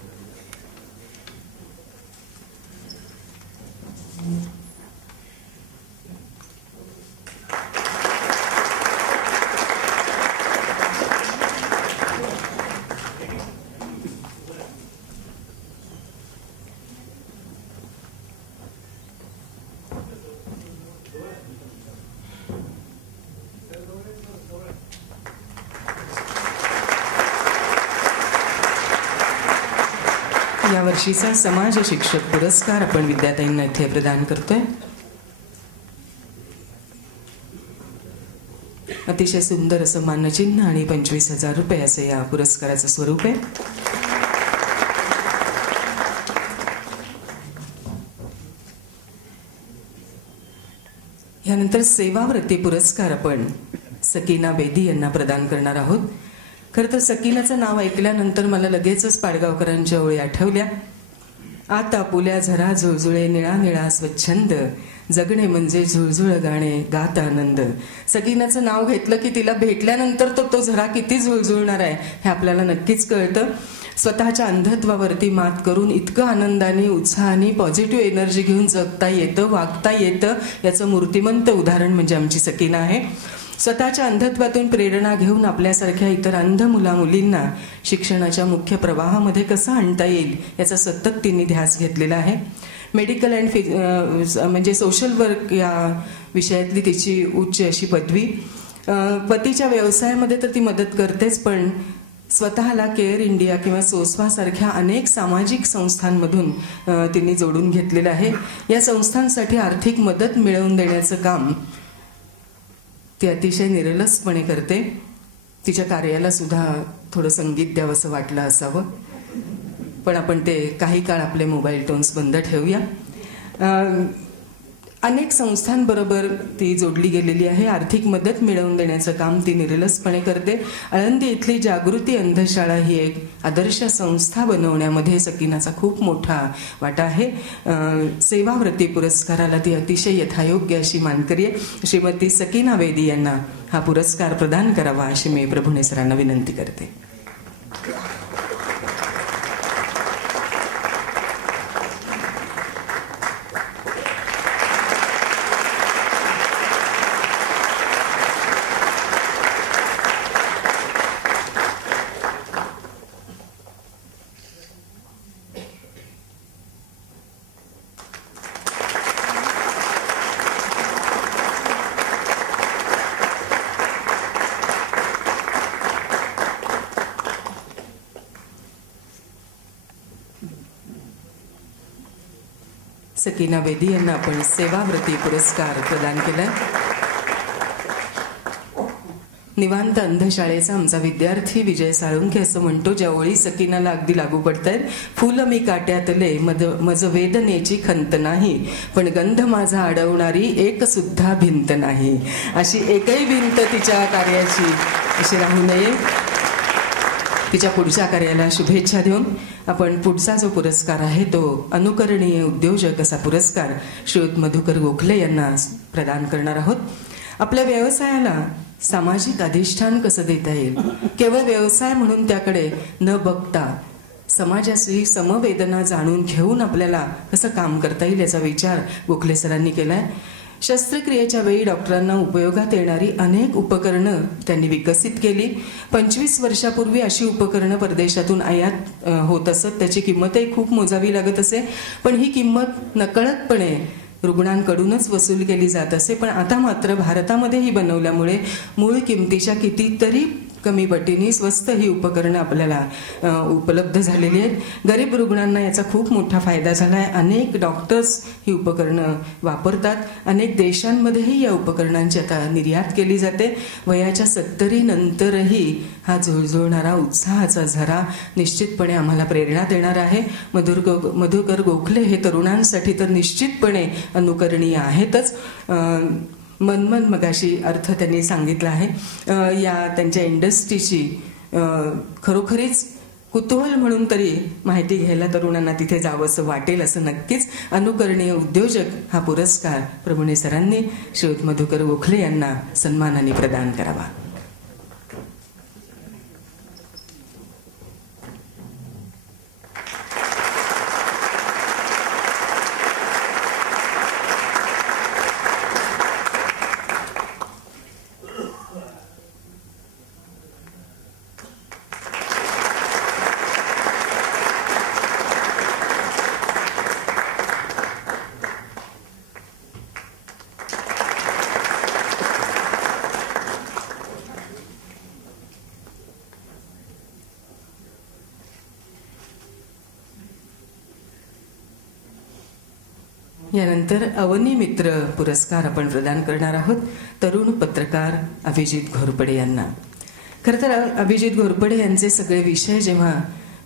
या वर्षीचा समाज शिक्षक पुरस्कार आपण विद्याताईंना इथे प्रदान करतोय. अतिशय सुंदर असं मानचिन्ह आणि 25,000 रुपये असे या पुरस्काराचं स्वरूप आहे. यानंतर सेवाव्रती पुरस्कार आपण सकीना बेदी यांना प्रदान करणार आहोत. खरं तर सकीनाचं नाव ऐकल्यानंतर मला लगेचच पाडगावकरांच्या ओळी आठवल्या. आता पुल्या झरा झुळझुळे निळा निळा स्वच्छंद, जगणे म्हणजे झुळझुळ गाणे गात आनंद. सकीनाचं नाव घेतलं की तिला भेटल्यानंतर तो झरा किती झुळझुळणार आहे हे आपल्याला नक्कीच कळतं. स्वतःच्या अंधत्वावरती मात करून इतकं आनंदाने, उत्साहाने, पॉझिटिव्ह एनर्जी घेऊन जगता येतं, वागता येतं, याचं मूर्तिमंत उदाहरण म्हणजे आमची सकीना आहे. स्वतःच्या अंधत्वातून प्रेरणा घेऊन आपल्यासारख्या इतर अंध मुलींना शिक्षणाच्या मुख्य प्रवाहामध्ये कसं आणता येईल याचा सतत तिने ध्यास घेतलेला आहे. मेडिकल अँड म्हणजे सोशल वर्क या विषयातली तिची उच्च अशी पदवी. पतीच्या व्यवसायामध्ये तर ती मदत करतेच, पण स्वतःला केअर इंडिया किंवा सोसवासारख्या अनेक सामाजिक संस्थांमधून तिने जोडून घेतलेलं आहे. या संस्थांसाठी आर्थिक मदत मिळवून देण्याचं काम ती अतिशय निरलसपणे करते. तिच्या कार्याला सुद्धा थोडं संगीत द्यावंसं वाटलं असावं, पण आपण ते काही काळ आपले मोबाईल टोन्स बंद ठेवूया. अनेक संस्थांबरोबर ती जोडली गेलेली आहे. आर्थिक मदत मिळवून देण्याचं काम ती निरलसपणे करते. आळंदी इथली जागृती अंधशाळा ही एक आदर्श संस्था बनवण्यामध्ये सकीनाचा खूप मोठा वाटा आहे. सेवाव्रती पुरस्काराला ती अतिशय यथायोग्य अशी मानकरी आहे. श्रीमती सकीना वेदी यांना हा पुरस्कार प्रदान करावा अशी मी प्रभुणे सरांना विनंती करते. सकीना वेदी यांना आपण सेवाव्रती पुरस्कार प्रदान केलाय. निवांत अंधशाळेचा आमचा विद्यार्थी विजय साळुंखे असं म्हणतो, ज्या ओळी सकीनाला अगदी लागू पडतायत. फुल मी काट्यातले मज वेदनेची खंत नाही, पण गंध माझा अडवणारी एक सुद्धा भिंत नाही. अशी एकही भिंत तिच्या कार्याची अशी राहू नये. तिच्या पुढच्या कार्याला शुभेच्छा देऊन आपण पुढचा जो पुरस्कार आहे तो अनुकरणीय उद्योजक असा पुरस्कार श्रीयुत मधुकर गोखले यांना प्रदान करणार आहोत. आपल्या व्यवसायाला सामाजिक अधिष्ठान कसं देता येईल, केवळ व्यवसाय म्हणून त्याकडे न बघता समाजाची समवेदना जाणून घेऊन आपल्याला कसं काम करता येईल याचा विचार गोखले सरांनी केलाय. शस्त्रक्रियेच्या वेळी डॉक्टरांना उपयोगात येणारी अनेक उपकरणं त्यांनी विकसित केली. 25 वर्षापूर्वी अशी उपकरणं परदेशातून आयात होत असत. त्याची किंमतही खूप मोजावी लागत असे, पण ही किंमत नकळतपणे रुग्णांकडूनच वसूल केली जात असे. पण आता मात्र भारतामध्ये ही बनवल्यामुळे मूळ किमतीच्या कितीतरी कमी पटीने स्वस्त ही उपकरणं आपल्याला उपलब्ध झालेली आहेत. गरीब रुग्णांना याचा खूप मोठा फायदा झाला आहे. अनेक डॉक्टर्स ही उपकरणं वापरतात. अनेक देशांमध्येही या उपकरणांची आता निर्यात केली जाते. वयाच्या 70 नंतरही हा झुळझुळणारा उत्साहाचा झरा निश्चितपणे आम्हाला प्रेरणा देणार आहे. मधुकर गोखले हे तरुणांसाठी तर निश्चितपणे अनुकरणीय आहेतच. मनमन मगाशी अर्थ त्यांनी सांगितला आहे. या त्यांच्या इंडस्ट्रीची खरोखरीच कुतूहल म्हणून तरी माहिती घ्यायला तरुणांना तिथे जावंसं वाटेल असं नक्कीच. अनुकरणीय उद्योजक हा पुरस्कार प्रभुणे सरांनी श्रीयुत मधुकर गोखले यांना सन्मानाने प्रदान करावा. यानंतर अवनी मित्र पुरस्कार आपण प्रदान करणार आहोत तरुण पत्रकार अभिजित घोरपडे यांना. खरं तर अभिजित घोरपडे यांचे सगळे विषय जेव्हा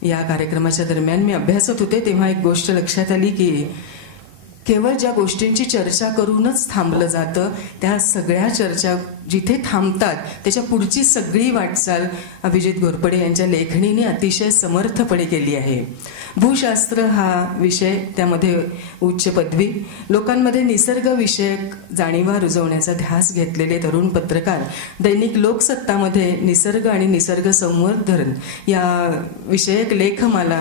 या कार्यक्रमाच्या दरम्यान मी अभ्यासत होते तेव्हा एक गोष्ट लक्षात आली की केवळ ज्या गोष्टींची चर्चा करूनच थांबलं जातं त्या सगळ्या चर्चा जिथे थांबतात त्याच्या पुढची सगळी वाटचाल अभिजित घोरपडे यांच्या लेखणीने अतिशय समर्थपणे केली आहे. भूशास्त्र हा विषय, त्यामध्ये उच्च पदवी, लोकांमध्ये निसर्गविषयक जाणीवा रुजवण्याचा ध्यास घेतलेले तरुण पत्रकार दैनिक लोकसत्तामध्ये निसर्ग आणि निसर्ग संवर्धन या विषयक लेखमाला,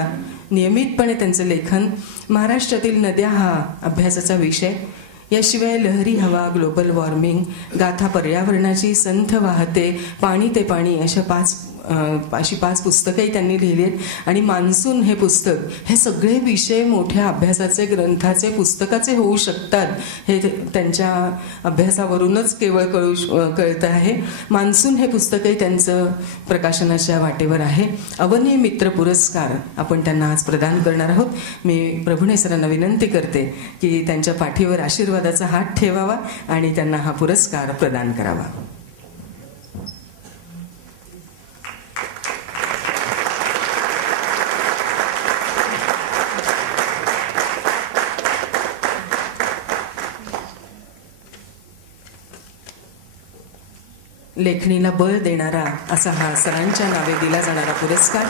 नियमितपणे त्यांचं लेखन, महाराष्ट्रातील नद्या हा अभ्यासाचा विषय, याशिवाय लहरी हवा, ग्लोबल वॉर्मिंग, गाथा पर्यावरणाची, संथ वाहते, पाणी ते पाणी अशी पाच पुस्तकंही त्यांनी लिहिली आहेत. आणि मान्सून हे पुस्तक, हे सगळे विषय मोठ्या अभ्यासाचे, ग्रंथाचे, पुस्तकाचे होऊ शकतात हे त्यांच्या अभ्यासावरूनच केवळ कळतं आहे. मान्सून हे पुस्तकही त्यांचं प्रकाशनाच्या वाटेवर आहे. अवनी मित्र पुरस्कार आपण त्यांना आज प्रदान करणार आहोत. मी प्रभुणे सरांना विनंती करते की त्यांच्या पाठीवर आशीर्वादाचा हात ठेवावा आणि त्यांना हा पुरस्कार प्रदान करावा. लेखणीला बळ देणारा असा हा सरांच्या नावे दिला जाणारा पुरस्कार.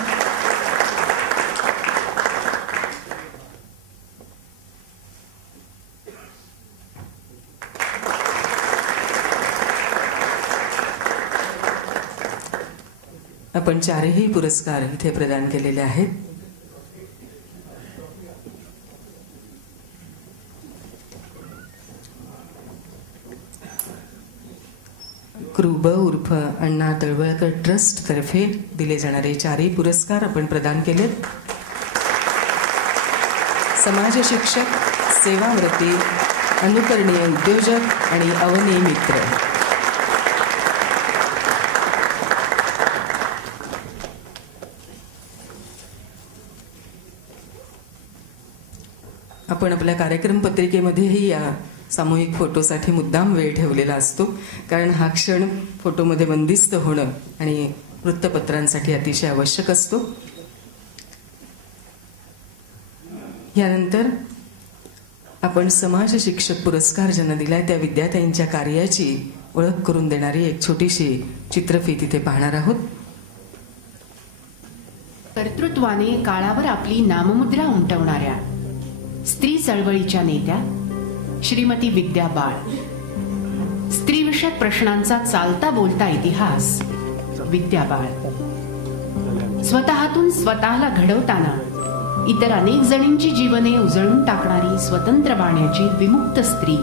आपण चारही पुरस्कार इथे प्रदान केलेले आहेत. क्रूब उर्फ अण्णा तळवळकर ट्रस्ट तर्फे दिले जाणारे चारही पुरस्कार आपण प्रदान केलेत. समाज शिक्षक, सेवाव्रती, अनुकरणीय उद्योजक आणि अवनी मित्र. आपण आपल्या कार्यक्रम पत्रिकेमध्येही या सामूहिक फोटोसाठी मुद्दाम वेळ ठेवलेला असतो, कारण हा क्षण फोटोमध्ये बंदिस्त होणं आणि वृत्तपत्रांसाठी अतिशय आवश्यक असतो. यानंतर आपण समाज शिक्षक पुरस्कार ज्यांना दिलाय त्या विद्यार्थ्यांच्या कार्याची ओळख करून देणारी एक छोटीशी चित्रफीत इथे पाहणार आहोत. कर्तृत्वाने काळावर आपली नाममुद्रा उमटवणाऱ्या स्त्री चळवळीच्या नेत्या श्रीमती विद्या बाळ. स्त्रीविषयक प्रश्नांचा चालता बोलता इतिहास विद्या बाळ. स्वतःतून स्वतःला घडवताना इतर अनेक जणींची जीवने उजळून टाकणारी स्वतंत्र वाण्याची विमुक्त स्त्री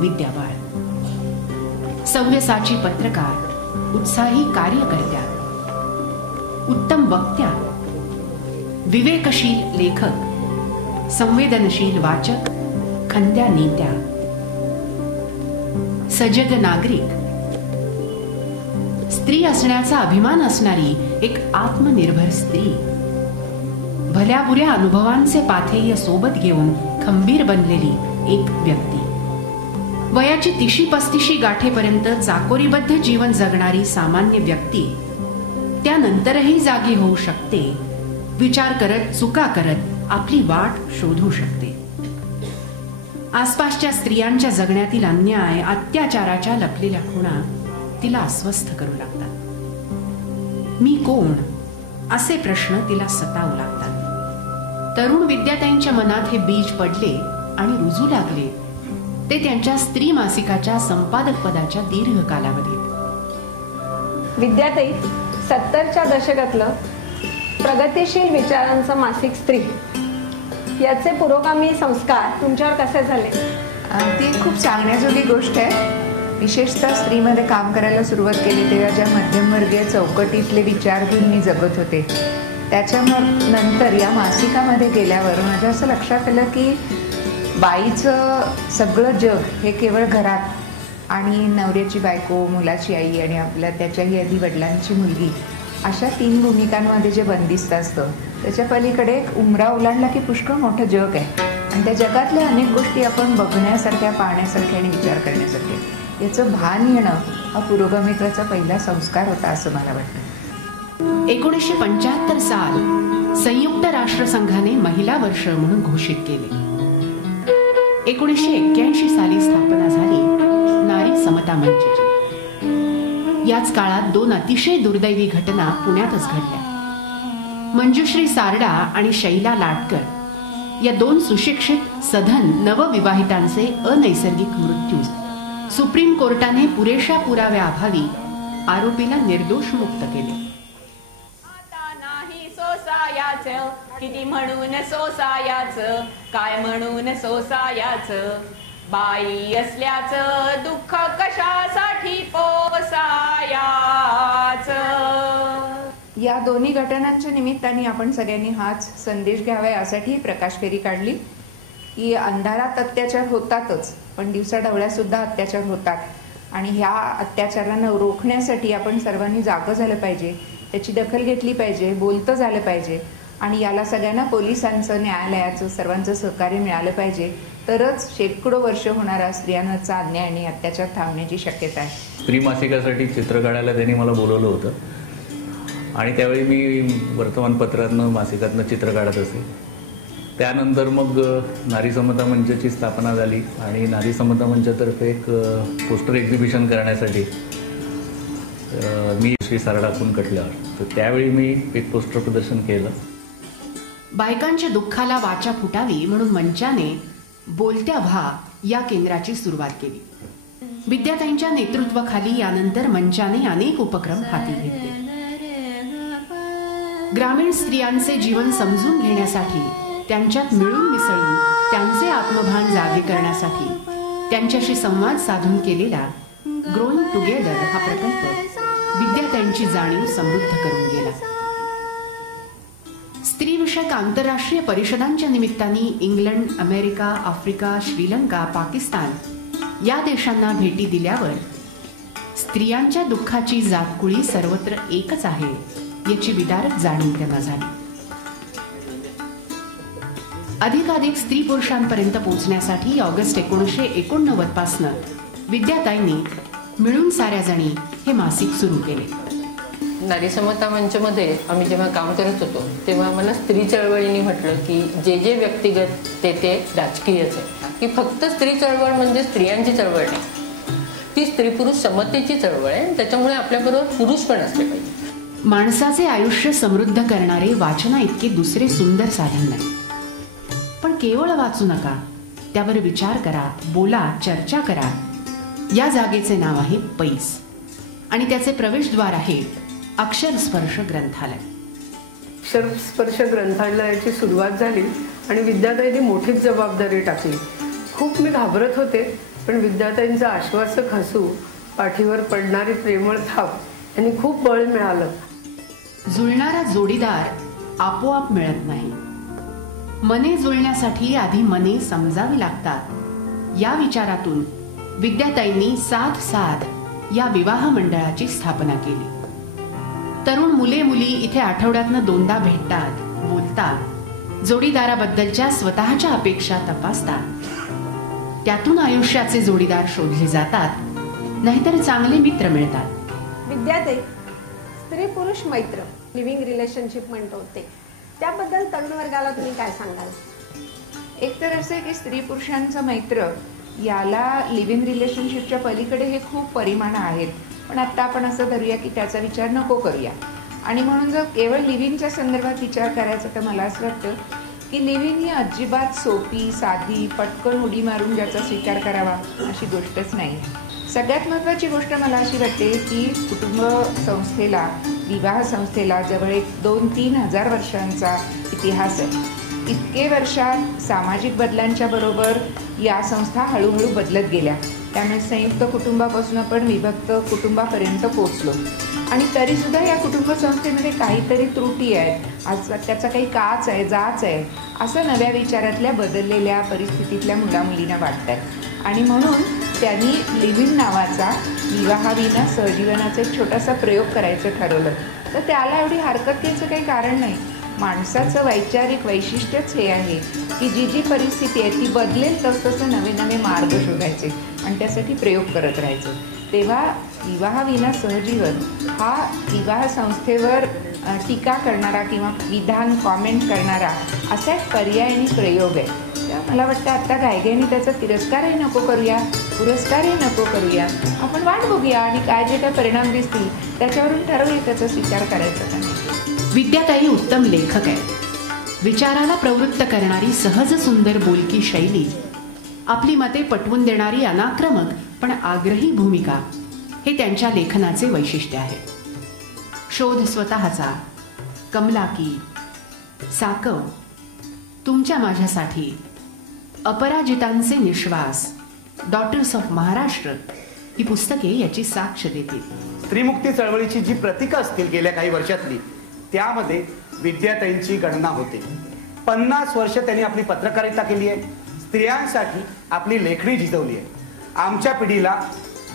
विद्या बाळ. सव्यसाची पत्रकार, उत्साही कार्यकर्त्या, उत्तम वक्त्या, विवेकशील लेखक, संवेदनशील वाचक, खंद्या नेत्या, सजग नागरिक, स्त्री असण्याचा अभिमान असणारी एक आत्मनिर्भर स्त्री, भल्याबुऱ्या अनुभवांचे पाथेय सोबत घेऊन खंबीर बनलेली एक व्यक्ती, वयाची 30-35 गाठेपर्यंत चाकोरीबद्ध जीवन जगणारी सामान्य व्यक्ती त्यानंतरही जागी होऊ शकते, विचार करत, चुका करत आपली वाट शोधू शकते. आसपासच्या स्त्रियांच्या जगण्यातील अन्याय, अत्याचाराच्या लपलेल्या खुणा तिला अस्वस्थ करू लागतात. मी कोण असे प्रश्न तिला सतावू लागतात. तरुण विद्यार्थ्यांच्या मनात हे बीज पडले आणि रुजू लागले ते त्यांच्या स्त्री मासिकाच्या संपादक पदाच्या दीर्घ कालावधीत. विद्याताई, 70च्या दशकातलं प्रगतिशील विचारांचं मासिक स्त्री याचे पुरोगामी संस्कार तुमच्यावर कसे झाले? ती खूप सांगण्याजोगी गोष्ट आहे. विशेषतः स्त्रीमध्ये काम करायला सुरुवात केली तेव्हा ज्या मध्यमवर्गीय चौकटीतले विचार घेऊन मी जगत होते, त्याच्यानंतर या मासिकामध्ये गेल्यावर माझ्या असं लक्षात आलं की बाईचं सगळं जग हे केवळ घरात आणि नवऱ्याची बायको, मुलाची आई आणि आपल्या त्याच्याही आधी वडिलांची मुलगी अशा 3 भूमिकांमध्ये जे बंदिस्त असतं त्याच्या पलीकडे एक उमरा ओलांडला की पुष्कळ मोठं जग आहे आणि त्या जगातल्या अनेक गोष्टी आपण बघण्यासारख्या, पाहण्यासारख्या आणि विचार करण्यासारख्या. याचं भान येणं हा पुरोगामित्वाचा पहिला संस्कार होता असं मला वाटतं. 1975 साल संयुक्त राष्ट्रसंघाने महिला वर्ष म्हणून घोषित केले. 1981 साली स्थापना झाली नारी समता मंचची. याच काळात 2 अतिशय दुर्दैवी घटना पुण्यातच घडल्या. मंजुश्री सारडा आणि शैला लाटकर या 2 सुशिक्षित सधन नवविवाहितांचे अनैसर्गिक मृत्यू. सुप्रीम कोर्टाने पुरेशा पुराव्याअभावी आरोपीला निर्दोष मुक्त केले. किती म्हणून सोसायाचं, काय म्हणून सोसायाचं, बाई असल्याचं दुःख कशासाठी पोसायाचं. या दोन्ही घटनांच्या निमित्ताने आपण सगळ्यांनी हाच संदेश घ्यावा यासाठी प्रकाश फेरी काढली की अंधारात अत्याचार होतातच, पण दिवसाढवळ्यात सुद्धा अत्याचार होतात. आणि ह्या अत्याचारांना रोखण्यासाठी आपण सर्वांनी जागं झालं पाहिजे, त्याची दखल घेतली पाहिजे, बोलतं झालं पाहिजे. आणि याला सगळ्यांना पोलिसांचं, न्यायालयाचं, सर्वांचं सहकार्य मिळालं पाहिजे. तरच शेकडो वर्ष होणारा स्त्रियांवरचा अन्याय आणि अत्याचार थांबण्याची शक्यता आहे. स्त्री मासिकासाठी चित्र काढायला त्यांनी मला बोलवलं होतं आणि त्यावेळी मी वर्तमानपत्रातनं, मासिकातनं चित्र काढत असे. त्यानंतर मग नारी समता मंचची स्थापना झाली आणि नारी समता मंचातर्फे एक पोस्टर एक्झिबिशन करण्यासाठी मी श्री सारडाकून कटल्यावर, तर त्यावेळी मी एक पोस्टर प्रदर्शन केलं. बायकांच्या दुःखाला वाचा फुटावी म्हणून मंचाने बोलत्या व्हा या केंद्राची सुरुवात केली. विद्याताईंच्या नेतृत्वाखाली यानंतर मंचाने अनेक उपक्रम हाती घेतले. ग्रामीण स्त्रियांचे जीवन समजून घेण्यासाठी, त्यांच्यात मिळून मिसळून त्यांचे आत्मभान जागे करण्यासाठी त्यांच्याशी संवाद साधून केलेला ग्रोईंग टुगेदर हा प्रकल्प विद्याताईंची जाणीव समृद्ध करून गेला. स्त्रीविषयक आंतरराष्ट्रीय परिषदांच्या निमित्ताने England, America, Africa, Sri Lanka, Pakistan या देशांना भेटी दिल्यावर स्त्रियांच्या दुःखाची जातकुळी सर्वत्र एकच आहे याची विदारक जाणीव त्यांना झाली. अधिकाधिक स्त्री पुरुषांपर्यंत पोहोचण्यासाठी ऑगस्ट 1989 पासून विद्याताईंनी मिळून साऱ्या जणी हे मासिक सुरू केले. नारी समता मंचमध्ये आम्ही जेव्हा काम करत होतो तेव्हा मला स्त्री चळवळीने म्हटलं की जे व्यक्तिगत ते राजकीयच आहे, की फक्त स्त्री चळवळ म्हणजे स्त्रियांची चळवळ नाही, ती स्त्री पुरुष समतेची चळवळ आहे. त्याच्यामुळे आपल्याबरोबर पुरुष पण असले पाहिजे. माणसाचे आयुष्य समृद्ध करणारे वाचना इतके दुसरे सुंदर साधन नाही. पण केवळ वाचू नका, त्यावर विचार करा, बोला, चर्चा करा. या जागेचे नाव आहे पैस आणि त्याचे प्रवेशद्वार आहे अक्षरस्पर्श ग्रंथालय. अक्षरस्पर्श ग्रंथालयाची सुरुवात झाली आणि विद्याताईंनी मोठीच जबाबदारी टाकली. खूप मी घाबरत होते, पण विद्याताईंचं आश्वासक हसू, पाठीवर पडणारी प्रेमळ थाप यांनी खूप बळ मिळालं. जुळणारा जोडीदार आपोआप मिळत नाही. मने जुळण्यासाठी आधी मने समजावी लागतात. या विचारातून विद्याताईंनी साथ या विवाह मंडळाची स्थापना केली. तरुण मुले मुली इथे आठवड्यातनं 2दा भेटतात, बोलतात, जोडीदाराबद्दलच्या स्वतःच्या अपेक्षा तपासतात. त्यातून आयुष्याचे जोडीदार शोधले जातात, नाहीतर चांगले मित्र मिळतात. विद्याताई, स्त्री पुरुष मैत्र, लिव्हिंग रिलेशनशिप म्हणतो ते, त्याबद्दल तरुण वर्गाला तुम्ही काय सांगाल? एक तर असे की स्त्री पुरुषांचं मैत्र याला लिव्ह इन रिलेशनशिपच्या पलीकडे हे खूप परिमाणं आहेत. पण आत्ता आपण असं धरूया की त्याचा विचार नको करूया. आणि म्हणून जर केवळ लिव्ह इनच्या संदर्भात विचार करायचा तर मला असं वाटतं की लिव्ह इन ही अजिबात सोपी, साधी, पटकन उडी मारून ज्याचा स्वीकार करावा अशी गोष्टच नाही. सगळ्यात महत्त्वाची गोष्ट मला अशी वाटते की कुटुंब संस्थेला, विवाह संस्थेला जवळ 2-3 हजार वर्षांचा इतिहास आहे. इतके वर्षात सामाजिक बदलांच्या बरोबर या संस्था हळूहळू बदलत गेल्या. त्यामुळे संयुक्त कुटुंबापासून आपण विभक्त कुटुंबापर्यंत पोहोचलो. आणि तरीसुद्धा या कुटुंब संस्थेमध्ये काहीतरी त्रुटी आहेत, आज त्याचा काही काच आहे, जाच आहे, असं नव्या विचारातल्या बदललेल्या परिस्थितीतल्या मुलामुलींना वाटतंय. आणि म्हणून त्यांनी लिव्ह इन नावाचा विवाहाविना सहजीवनाचा एक छोटासा प्रयोग करायचं ठरवलं. तर त्याला एवढी हरकत घ्यायचं काही कारण नाही. माणसाचं वैचारिक वैशिष्ट्यच हे आहे की जी परिस्थिती आहे ती बदलेल तसतसं नवे नवे मार्ग शोधायचे आणि त्यासाठी प्रयोग करत राहायचे. तेव्हा विवाहाविना सहजीवन हा विवाह संस्थेवर टीका करणारा किंवा विधान कॉमेंट करणारा असा एक पर्याय आणि प्रयोग आहे. मला वाटतं आता घाईघाईने त्याचा तिरस्कारही नको करूया, पुरस्कारही नको करूया. आपण वाट बघूया आणि काय जे काय परिणाम दिसतील त्याच्यावरून ठरवूया त्याचा स्वीकार करायचा का नाही. विद्याताई उत्तम लेखक आहे. विचाराला प्रवृत्त करणारी सहज सुंदर बोलकी शैली, आपली मते पटवून देणारी अनाक्रमक पण आग्रही भूमिका हे त्यांच्या लेखनाचे वैशिष्ट्य आहे. शोध स्वतःचा, कमलाकी, साकव, तुमच्या माझ्यासाठी, अपराजितांचे निश्वास, डॉटर्स ऑफ महाराष्ट्र ही पुस्तके याची साक्ष देतील. स्त्रीमुक्ती चळवळीची जी प्रतीकं असतील गेल्या काही वर्षातली, त्यामध्ये विद्याताईंची गणना होते. 50 वर्ष त्यांनी आपली पत्रकारिता केली आहे, स्त्रियांसाठी आपली लेखणी झिजवली आहे. आमच्या पिढीला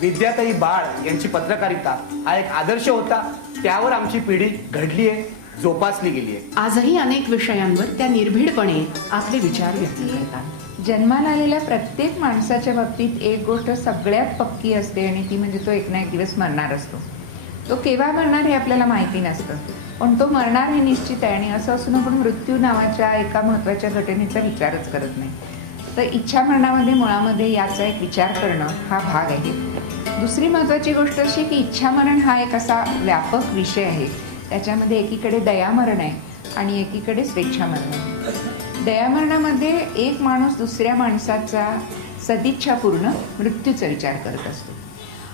विद्याताई बाळ यांची पत्रकारिता हा एक आदर्श होता. त्यावर आमची पिढी घडली आहे, जोपासली गेली आहे. आजही अनेक विषयांवर त्या निर्भीडपणे आपले विचार व्यक्त करतात. जन्माला आलेल्या प्रत्येक माणसाच्या बाबतीत एक गोष्ट सगळ्यात पक्की असते आणि ती म्हणजे तो एक ना एक दिवस मरणार असतो. तो केव्हा मरणार हे आपल्याला माहिती नसतं, पण तो मरणार हे निश्चित आहे. आणि असं असून आपण मृत्यू नावाच्या एका महत्त्वाच्या घटनेचा विचारच करत नाही. तर इच्छा मरणामध्ये मुळामध्ये याचा एक विचार करणं हा भाग आहे. दुसरी महत्त्वाची गोष्ट अशी की इच्छा मरण हा एक असा व्यापक विषय आहे. त्याच्यामध्ये एकीकडे दयामरण आहे आणि एकीकडे स्वेच्छामरण आहे. दयामरणामध्ये एक माणूस दुसऱ्या माणसाचा सदिच्छापूर्ण मृत्यूचा विचार करत असतो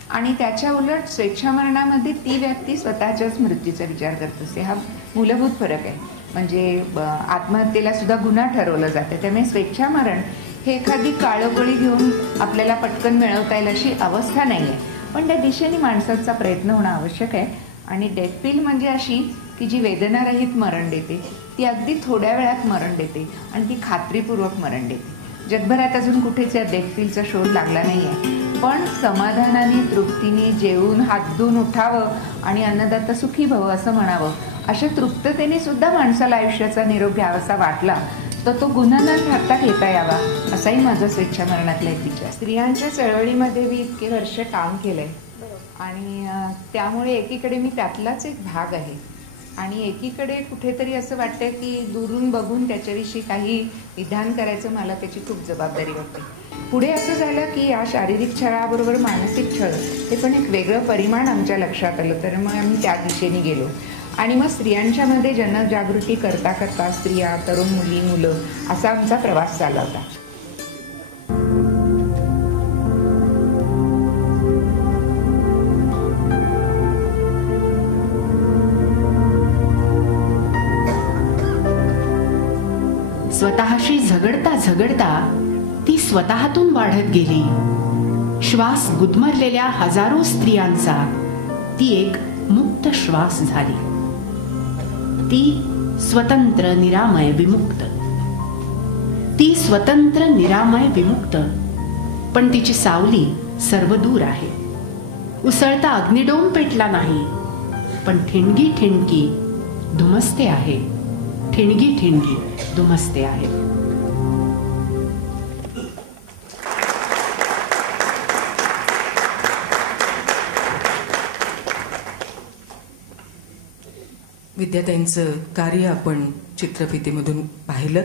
आणि त्याच्या उलट स्वेच्छामरणामध्ये ती व्यक्ती स्वतःच्याच मृत्यूचा विचार करत असते. हा मूलभूत फरक आहे. म्हणजे आत्महत्येला सुद्धा गुन्हा ठरवलं जातं. त्यामुळे स्वेच्छामरण हे एखादी काळोगळी घेऊन आपल्याला पटकन मिळवता येईल अशी अवस्था नाही आहे, पण त्या दिशेने माणसाचा प्रयत्न होणं आवश्यक आहे. आणि डेथ पिल म्हणजे अशी की जी वेदनारहित मरण देते, ती अगदी थोड्या वेळात मरण देते आणि ती खात्रीपूर्वक मरण देते. जगभरात अजून कुठेच या डेथ पिलचा शोध लागला नाही आहे, पण समाधानाने तृप्तीने जेवून हात धुवून उठावं आणि अन्नदाता सुखी भव असं म्हणावं, अशा तृप्ततेने सुद्धा माणसाला आयुष्याचा निरोप घ्यावासा वाटला तर तो गुन्हा न ठरता घेता यावा, असाही माझा स्वेच्छामरणातला एक विचार. स्त्रियांच्या चळवळीमध्ये मी इतके वर्ष काम केलंय आणि त्यामुळे एकीकडे मी त्यातलाच एक भाग आहे आणि एकीकडे कुठेतरी असं वाटतं की दुरून बघून त्याच्याविषयी काही विधान करायचं मला त्याची खूप जबाबदारी वाटते. पुढे असं झालं की या शारीरिक छळाबरोबर मानसिक छळ हे पण एक वेगळं परिमाण आमच्या लक्षात आलं. तर मग आम्ही त्या दिशेने गेलो आणि मग स्त्रियांच्या मध्ये जनजागृती करता करता स्त्रिया, तरुण मुली, मुलं असा आमचा प्रवास चालला होता. स्वतःशी झगडता झगडता ती स्वतःतून वाढत गेली. श्वास गुदमरलेल्या हजारो स्त्रियांचा ती एक मुक्त श्वास झाली. ती स्वतंत्र निरामय विमुक्त, ती स्वतंत्र निरामय विमुक्त, पण तिची सावली सर्वदूर आहे. उसळता अग्निडोम पेटला नाही, पण ठिणगी ठिणगी धुमसते आहे, ठिणगी ठिणगी धुमसते आहे. विद्याताईंचं कार्य आपण चित्रफितीमधून पाहिलं,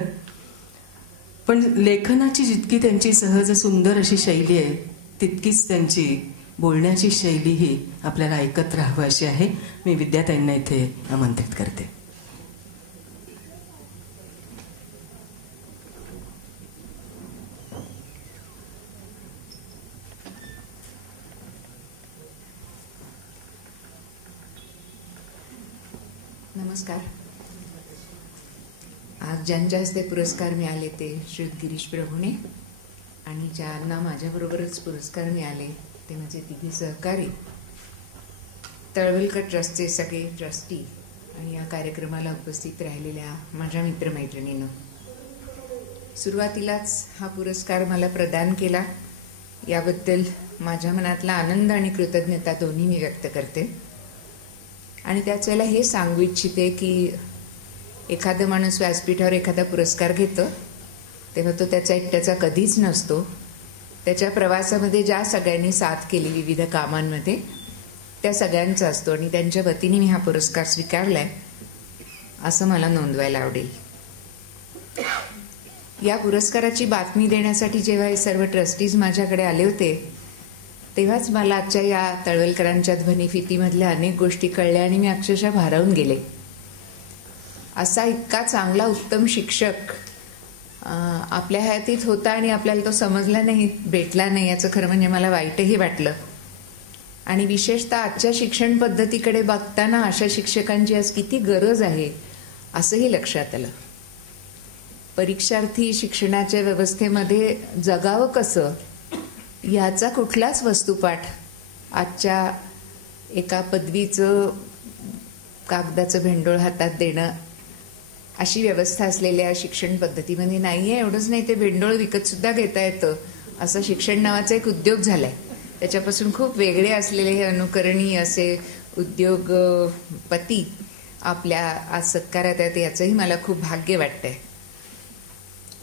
पण लेखनाची जितकी त्यांची सहज सुंदर अशी शैली आहे तितकीच त्यांची बोलण्याची शैलीही आपल्याला ऐकत राहावं अशी आहे. मी विद्याताईंना इथे आमंत्रित करते. नमस्कार. आज ज्यांच्या हस्ते पुरस्कार मिळाले ते श्री गिरीश प्रभूने आणि ज्यांना माझ्याबरोबरच पुरस्कार मिळाले ते माझे तिघी सहकारी, तळवलकर ट्रस्टचे सगळे ट्रस्टी आणि या कार्यक्रमाला उपस्थित राहिलेल्या माझ्या मित्रमैत्रिणींनो. सुरुवातीलाच हा पुरस्कार मला प्रदान केला याबद्दल माझ्या मनातला आनंद आणि कृतज्ञता दोन्ही मी व्यक्त करते. आणि त्याच वेळेला हे सांगू इच्छिते की एखादं माणूस व्यासपीठावर एखादा पुरस्कार घेतं तेव्हा तो त्याचा एकट्याचा कधीच नसतो. त्याच्या प्रवासामध्ये ज्या सगळ्यांनी साथ केली विविध कामांमध्ये त्या सगळ्यांचा असतो आणि त्यांच्या वतीने मी हा पुरस्कार स्वीकारलाय असं मला नोंदवायला आवडेल. या पुरस्काराची बातमी देण्यासाठी जेव्हा हे सर्व ट्रस्टीज माझ्याकडे आले होते तेव्हाच मला आजच्या या तळवलकरांच्या ध्वनिफितीमधल्या अनेक गोष्टी कळल्या आणि मी अक्षरशः भारावून गेले. असा इतका चांगला उत्तम शिक्षक आपल्या हयातीत होता आणि आपल्याला तो समजला नाही, भेटला नाही, याचं खरं म्हणजे मला वाईटही वाटलं. आणि विशेषतः आजच्या शिक्षण पद्धतीकडे बघताना अशा शिक्षकांची आज किती गरज आहे असंही लक्षात आलं. परीक्षार्थी शिक्षणाच्या व्यवस्थेमध्ये जगावं कसं याचा कुठलाच वस्तुपाठ आजच्या एका पदवीचं कागदाचं भेंडोळ हातात देणं अशी व्यवस्था असलेल्या शिक्षण पद्धतीमध्ये नाही आहे. एवढंच नाही, ते भेंडोळ विकत सुद्धा घेता येतं असं शिक्षण नावाचा एक उद्योग झालाय. त्याच्यापासून खूप वेगळे असलेले हे अनुकरणीय असे उद्योगपती आपल्या आज सत्कारात आहेत, याचंही मला खूप भाग्य वाटतंय.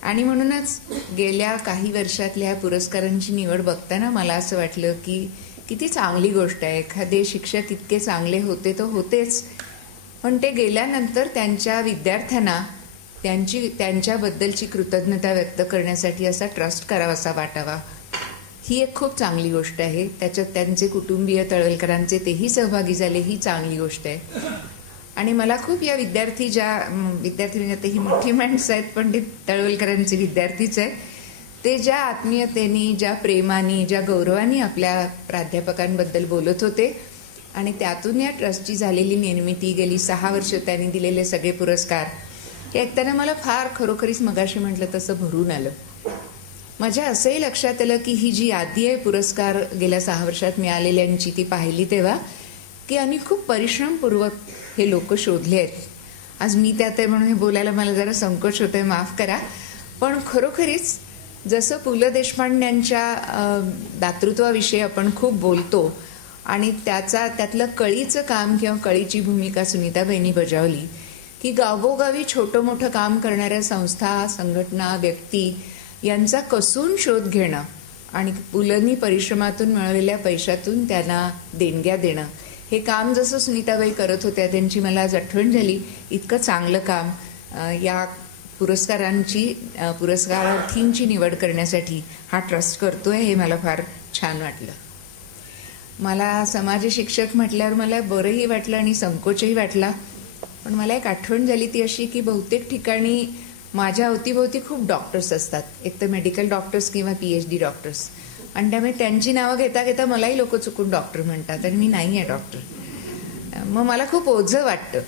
आणि म्हणूनच गेल्या काही वर्षातल्या पुरस्कारांची निवड बघताना मला असं वाटलं की किती चांगली गोष्ट आहे. एखादे शिक्षक इतके चांगले होते तर होतेच, पण ते गेल्यानंतर त्यांच्या विद्यार्थ्यांना त्यांच्याबद्दलची कृतज्ञता व्यक्त करण्यासाठी असा ट्रस्ट करावासा वाटावा, ही एक खूप चांगली गोष्ट आहे. त्याच्यात त्यांचे कुटुंबीय तळवलकरांचे तेही सहभागी झाले, ही चांगली गोष्ट आहे. आणि मला खूप या विद्यार्थी म्हणजे ते ही मोठी माणसं आहेत पण ते तळवलकरांचे विद्यार्थीच आहेत, ते ज्या आत्मीयतेने, ज्या प्रेमाने, ज्या गौरवाने आपल्या प्राध्यापकांबद्दल बोलत होते आणि त्यातून या ट्रस्टची झालेली निर्मिती, गेली 6 वर्ष त्यांनी दिलेले सगळे पुरस्कार, हे ऐकताना मला फार खरोखरीच मगाशी म्हटलं तसं भरून आलं. माझ्या असंही लक्षात आलं की ही जी यादी आहे पुरस्कार गेल्या 6 वर्षात मिळालेल्यांची, ती पाहिली तेव्हा की आणि खूप परिश्रमपूर्वक हे लोक शोधले आहेत. आज मी त्यात आहे म्हणून हे बोलायला मला जरा संकोच होतोय, माफ करा. पण खरोखरीच जसं पु ल देशपांड्यांच्या दातृत्वाविषयी आपण खूप बोलतो आणि त्यातलं कळीचं काम किंवा कळीची भूमिका सुनीताबाईंनी बजावली की गावोगावी छोटं मोठं काम करणाऱ्या संस्था, संघटना, व्यक्ती यांचा कसून शोध घेणं आणि पुलंनी परिश्रमातून मिळवलेल्या पैशातून त्यांना देणग्या देणं, हे काम जसं सुनीताबाई करत होत्या त्यांची मला आज आठवण झाली. इतकं चांगलं काम या पुरस्कारार्थींची निवड करण्यासाठी हा ट्रस्ट करतोय, हे मला फार छान वाटलं. मला समाज शिक्षक म्हटल्यावर मला बरंही वाटलं आणि संकोचही वाटला. पण मला एक आठवण झाली ती अशी की बहुतेक ठिकाणी माझ्या अवतीभोवती खूप डॉक्टर्स असतात, एक तर मेडिकल डॉक्टर्स किंवा PhD डॉक्टर्स, आणि त्यामुळे त्यांची नावं घेता घेता मलाही लोक चुकून डॉक्टर म्हणतात आणि मी नाही आहे डॉक्टर. मग मला खूप ओझं वाटतं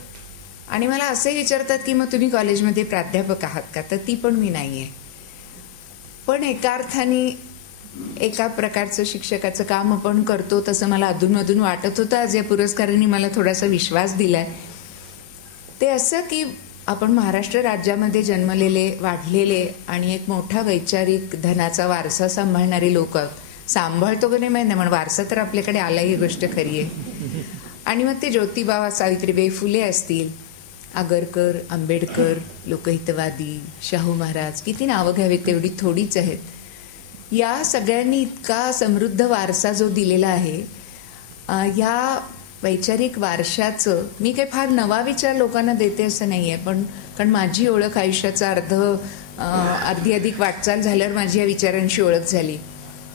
आणि मला असे विचारतात की मग तुम्ही कॉलेजमध्ये प्राध्यापक आहात का, तर ती पण मी नाही आहे. पण एका अर्थाने एका प्रकारचं शिक्षकाचं काम आपण करतो तसं मला अधूनमधून वाटत होतं. आज या पुरस्कारांनी मला थोडासा विश्वास दिलाय. ते असं की आपण महाराष्ट्र राज्यामध्ये जन्मलेले, वाढलेले आणि एक मोठा वैचारिक धनाचा वारसा सांभाळणारे लोक, सांभाळतो की नाही माहिती नाही, पण वारसा तर आपल्याकडे आला, ही गोष्ट खरी आहे. आणि मग ते ज्योतिबा, सावित्रीबाई फुले असतील, आगरकर, आंबेडकर, लोकहितवादी, शाहू महाराज, किती नावं घ्यावीत तेवढी थोडीच आहेत. या सगळ्यांनी इतका समृद्ध वारसा जो दिलेला आहे, या वैचारिक वारशाचं मी काही फार नवा विचार लोकांना देते असं नाही आहे, पण कारण माझी ओळख आयुष्याचा अर्धी अधिक वाटचाल झाल्यावर माझी या विचारांशी ओळख झाली.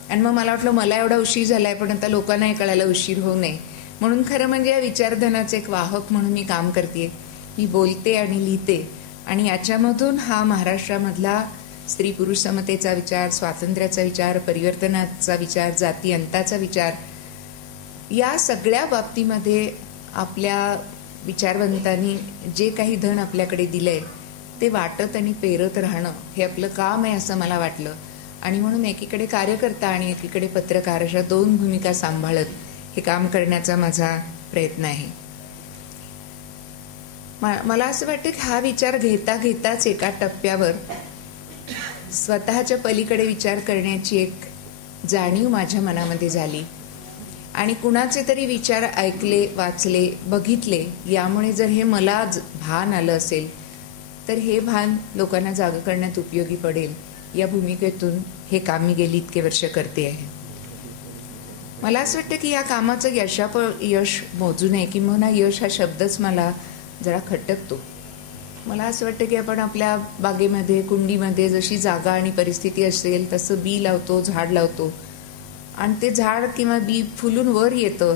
आणि मग मला वाटलं मला एवढा उशीर झाला आहे, पण आता लोकांना हे कळायला उशीर होऊ नये म्हणून खरं म्हणजे या विचारधनाचे एक वाहक म्हणून मी काम करते. मी बोलते आणि लिहिते आणि याच्यामधून हा महाराष्ट्रामधला स्त्री पुरुष समतेचा विचार, स्वातंत्र्याचा विचार, परिवर्तनाचा विचार, जाती अंताचा विचार, या सगळ्या बाबतीमध्ये आपल्या विचारवंतांनी जे काही धन आपल्याकडे दिलंय ते वाटत आणि पेरत राहणं हे आपलं काम आहे असं मला वाटलं. आणि म्हणून एकीकडे कार्यकर्ता आणि एकीकडे पत्रकार अशा 2 भूमिका सांभाळत हे काम करण्याचा माझा प्रयत्न आहे. मला असं वाटतं की हा विचार घेता घेताच एका टप्प्यावर स्वतःच्या पलीकडे विचार करण्याची एक जाणीव माझ्या मनामध्ये झाली आणि कुणाचे तरी विचार ऐकले, वाचले, बघितले, यामुळे जर हे मला भान आलं असेल तर हे भान लोकांना जागं करण्यात उपयोगी पडेल. या भूमिकेतून हे काम मी गेली इतके वर्ष करते आहे. मला असं वाटतं की या कामाचं यश मोजू नये, किंवा यश हा शब्दच मला जरा खटकतो. मला असं वाटतं की आपण आपल्या बागेमध्ये कुंडीमध्ये जशी जागा आणि परिस्थिती असेल तसं बी लावतो, झाड लावतो आणि ते झाड किंवा बी फुलून वर येतं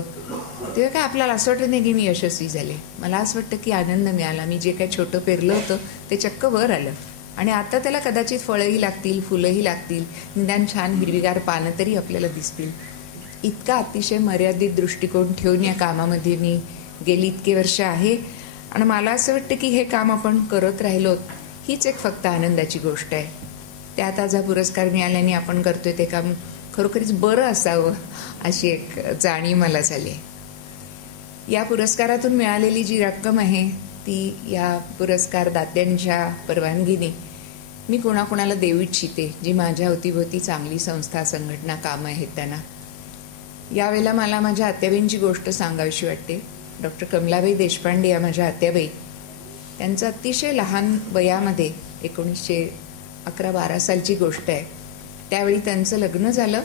तेव्हा काय आपल्याला असं वाटत नाही की मी यशस्वी झाले. मला असं वाटतं की आनंद मिळाला. मी जे काही छोटं पेरलं होतं ते चक्क वर आलं आणि आता त्याला कदाचित फळंही लागतील, फुलंही लागतील, निदान छान हिरवीगार पानं तरी आपल्याला दिसतील. इतका अतिशय मर्यादित दृष्टिकोन ठेवून या कामामध्ये मी गेली इतके वर्ष आहे आणि मला असं वाटतं की हे काम आपण करत राहिलो हीच एक फक्त आनंदाची गोष्ट आहे. त्यात आज हा पुरस्कार मिळाल्याने आपण करतोय ते काम खरोखरीच बरं असावं अशी एक जाणीव मला झाली. या पुरस्कारातून मिळालेली जी रक्कम आहे ती या पुरस्कार दात्यांच्या परवानगीने मी कोणाकोणाला देऊ इच्छिते जी माझ्या अवतीभोवती चांगली संस्था, संघटना, कामं आहेत त्यांना. यावेळेला मला माझ्या आत्याबाईंची गोष्ट सांगावीशी वाटते. डॉक्टर कमलाबाई देशपांडे या माझ्या आत्याबाई, त्यांचं अतिशय लहान वयामध्ये 1911-12 सालची गोष्ट आहे. त्यावेळी त्यांचं लग्न झालं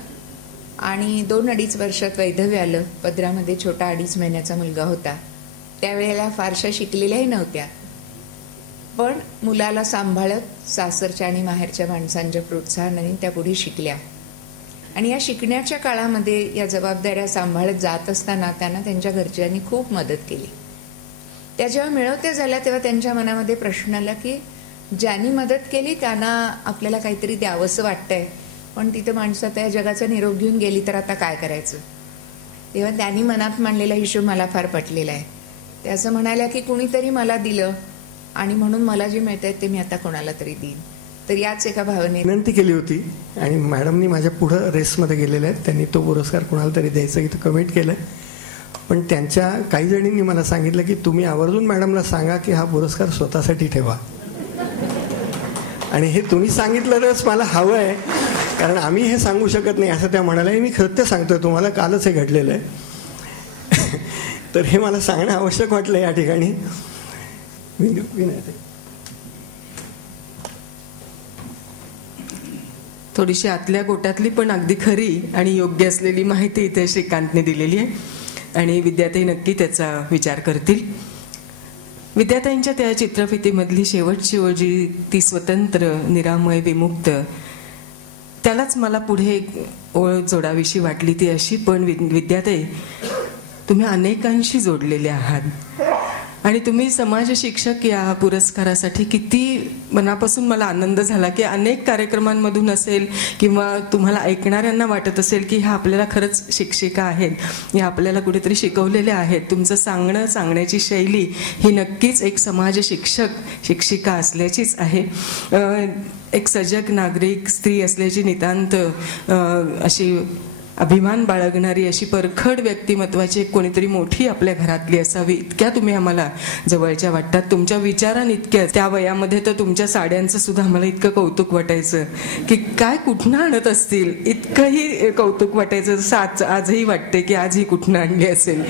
आणि 2-2.5 वर्षात वैधव्य आलं. पदरामध्ये छोटा 2.5 महिन्याचा मुलगा होता. त्यावेळेला फारशा शिकलेल्याही नव्हत्या, पण मुलाला सांभाळत सासरच्या आणि माहेरच्या माणसांच्या प्रोत्साहनाने त्या पुढे शिकल्या आणि या शिकण्याच्या काळामध्ये या जबाबदाऱ्या सांभाळत जात असताना त्यांना त्यांच्या घरच्यांनी खूप मदत केली. त्या जेव्हा मिळवत्या झाल्या तेव्हा त्यांच्या मनामध्ये प्रश्न आला की ज्यांनी मदत केली त्यांना आपल्याला काहीतरी द्यावंसं वाटतंय, पण तिथं माणसं आता या जगाचा निरोप घेऊन गेली तर आता काय करायचं. तेव्हा त्यांनी मनात मांडलेला हिशोब मला फार पटलेला आहे. ते असं म्हणाल्या की कुणीतरी मला दिलं आणि म्हणून मला जे मिळत आहे ते मी आता कोणाला तरी देईन. तर याच एका भावने विनंती केली होती आणि मॅडमनी माझ्या पुढं रेसमध्ये गेलेले आहेत. त्यांनी तो पुरस्कार कोणाला तरी द्यायचं इथं कमिट केलं. पण त्यांच्या काही जणींनी मला सांगितलं की तुम्ही आवर्जून मॅडमला सांगा की हा पुरस्कार स्वतःसाठी ठेवा. आणि हे तुम्ही सांगितलं तरच मला हवं आहे, कारण आम्ही हे सांगू शकत नाही असं त्या म्हणाल्या. मी सत्य सांगतोय तुम्हाला, कालच हे घडलेलं आहे. तर हे मला सांगणं आवश्यक वाटलं या ठिकाणी. थोडीशी आतल्या गोटातली पण अगदी खरी आणि योग्य असलेली माहिती इथे श्रीकांतने दिलेली आहे आणि विद्याताई नक्की त्याचा विचार करतील. विद्याताईंच्या त्या चित्रफितीमधली शेवटची ओळ जी ती स्वतंत्र, निरामय, विमुक्त, त्यालाच मला पुढे ओळ जोडावीशी वाटली. ती अशी, पण विद्याताई तुम्ही अनेकांशी जोडलेले आहात आणि तुम्ही समाज शिक्षक या पुरस्कारासाठी किती मनापासून मला आनंद झाला की अनेक कार्यक्रमांमधून असेल किंवा तुम्हाला ऐकणाऱ्यांना वाटत असेल की ह्या आपल्याला खरंच शिक्षिका आहेत, या आपल्याला कुठेतरी शिकवलेल्या आहेत. तुमचं सांगणं, सांगण्याची शैली ही नक्कीच एक समाज शिक्षक, शिक्षिका असल्याचीच आहे. एक सजग नागरिक स्त्री असल्याची नितांत अशी अभिमान बाळगणारी अशी परखड व्यक्तिमत्वाची कोणीतरी मोठी आपल्या घरातली असावी, इतक्या तुम्ही आम्हाला जवळच्या वाटतात. तुमच्या विचारांनी इतक्या, त्या वयामध्ये तर तुमच्या साड्यांचं सुद्धा आम्हाला इतकं कौतुक वाटायचं की काय कुठनं आणत असतील, इतकंही कौतुक वाटायचं. जसं आजही वाटते की आज ही कुठनं आणली असेल.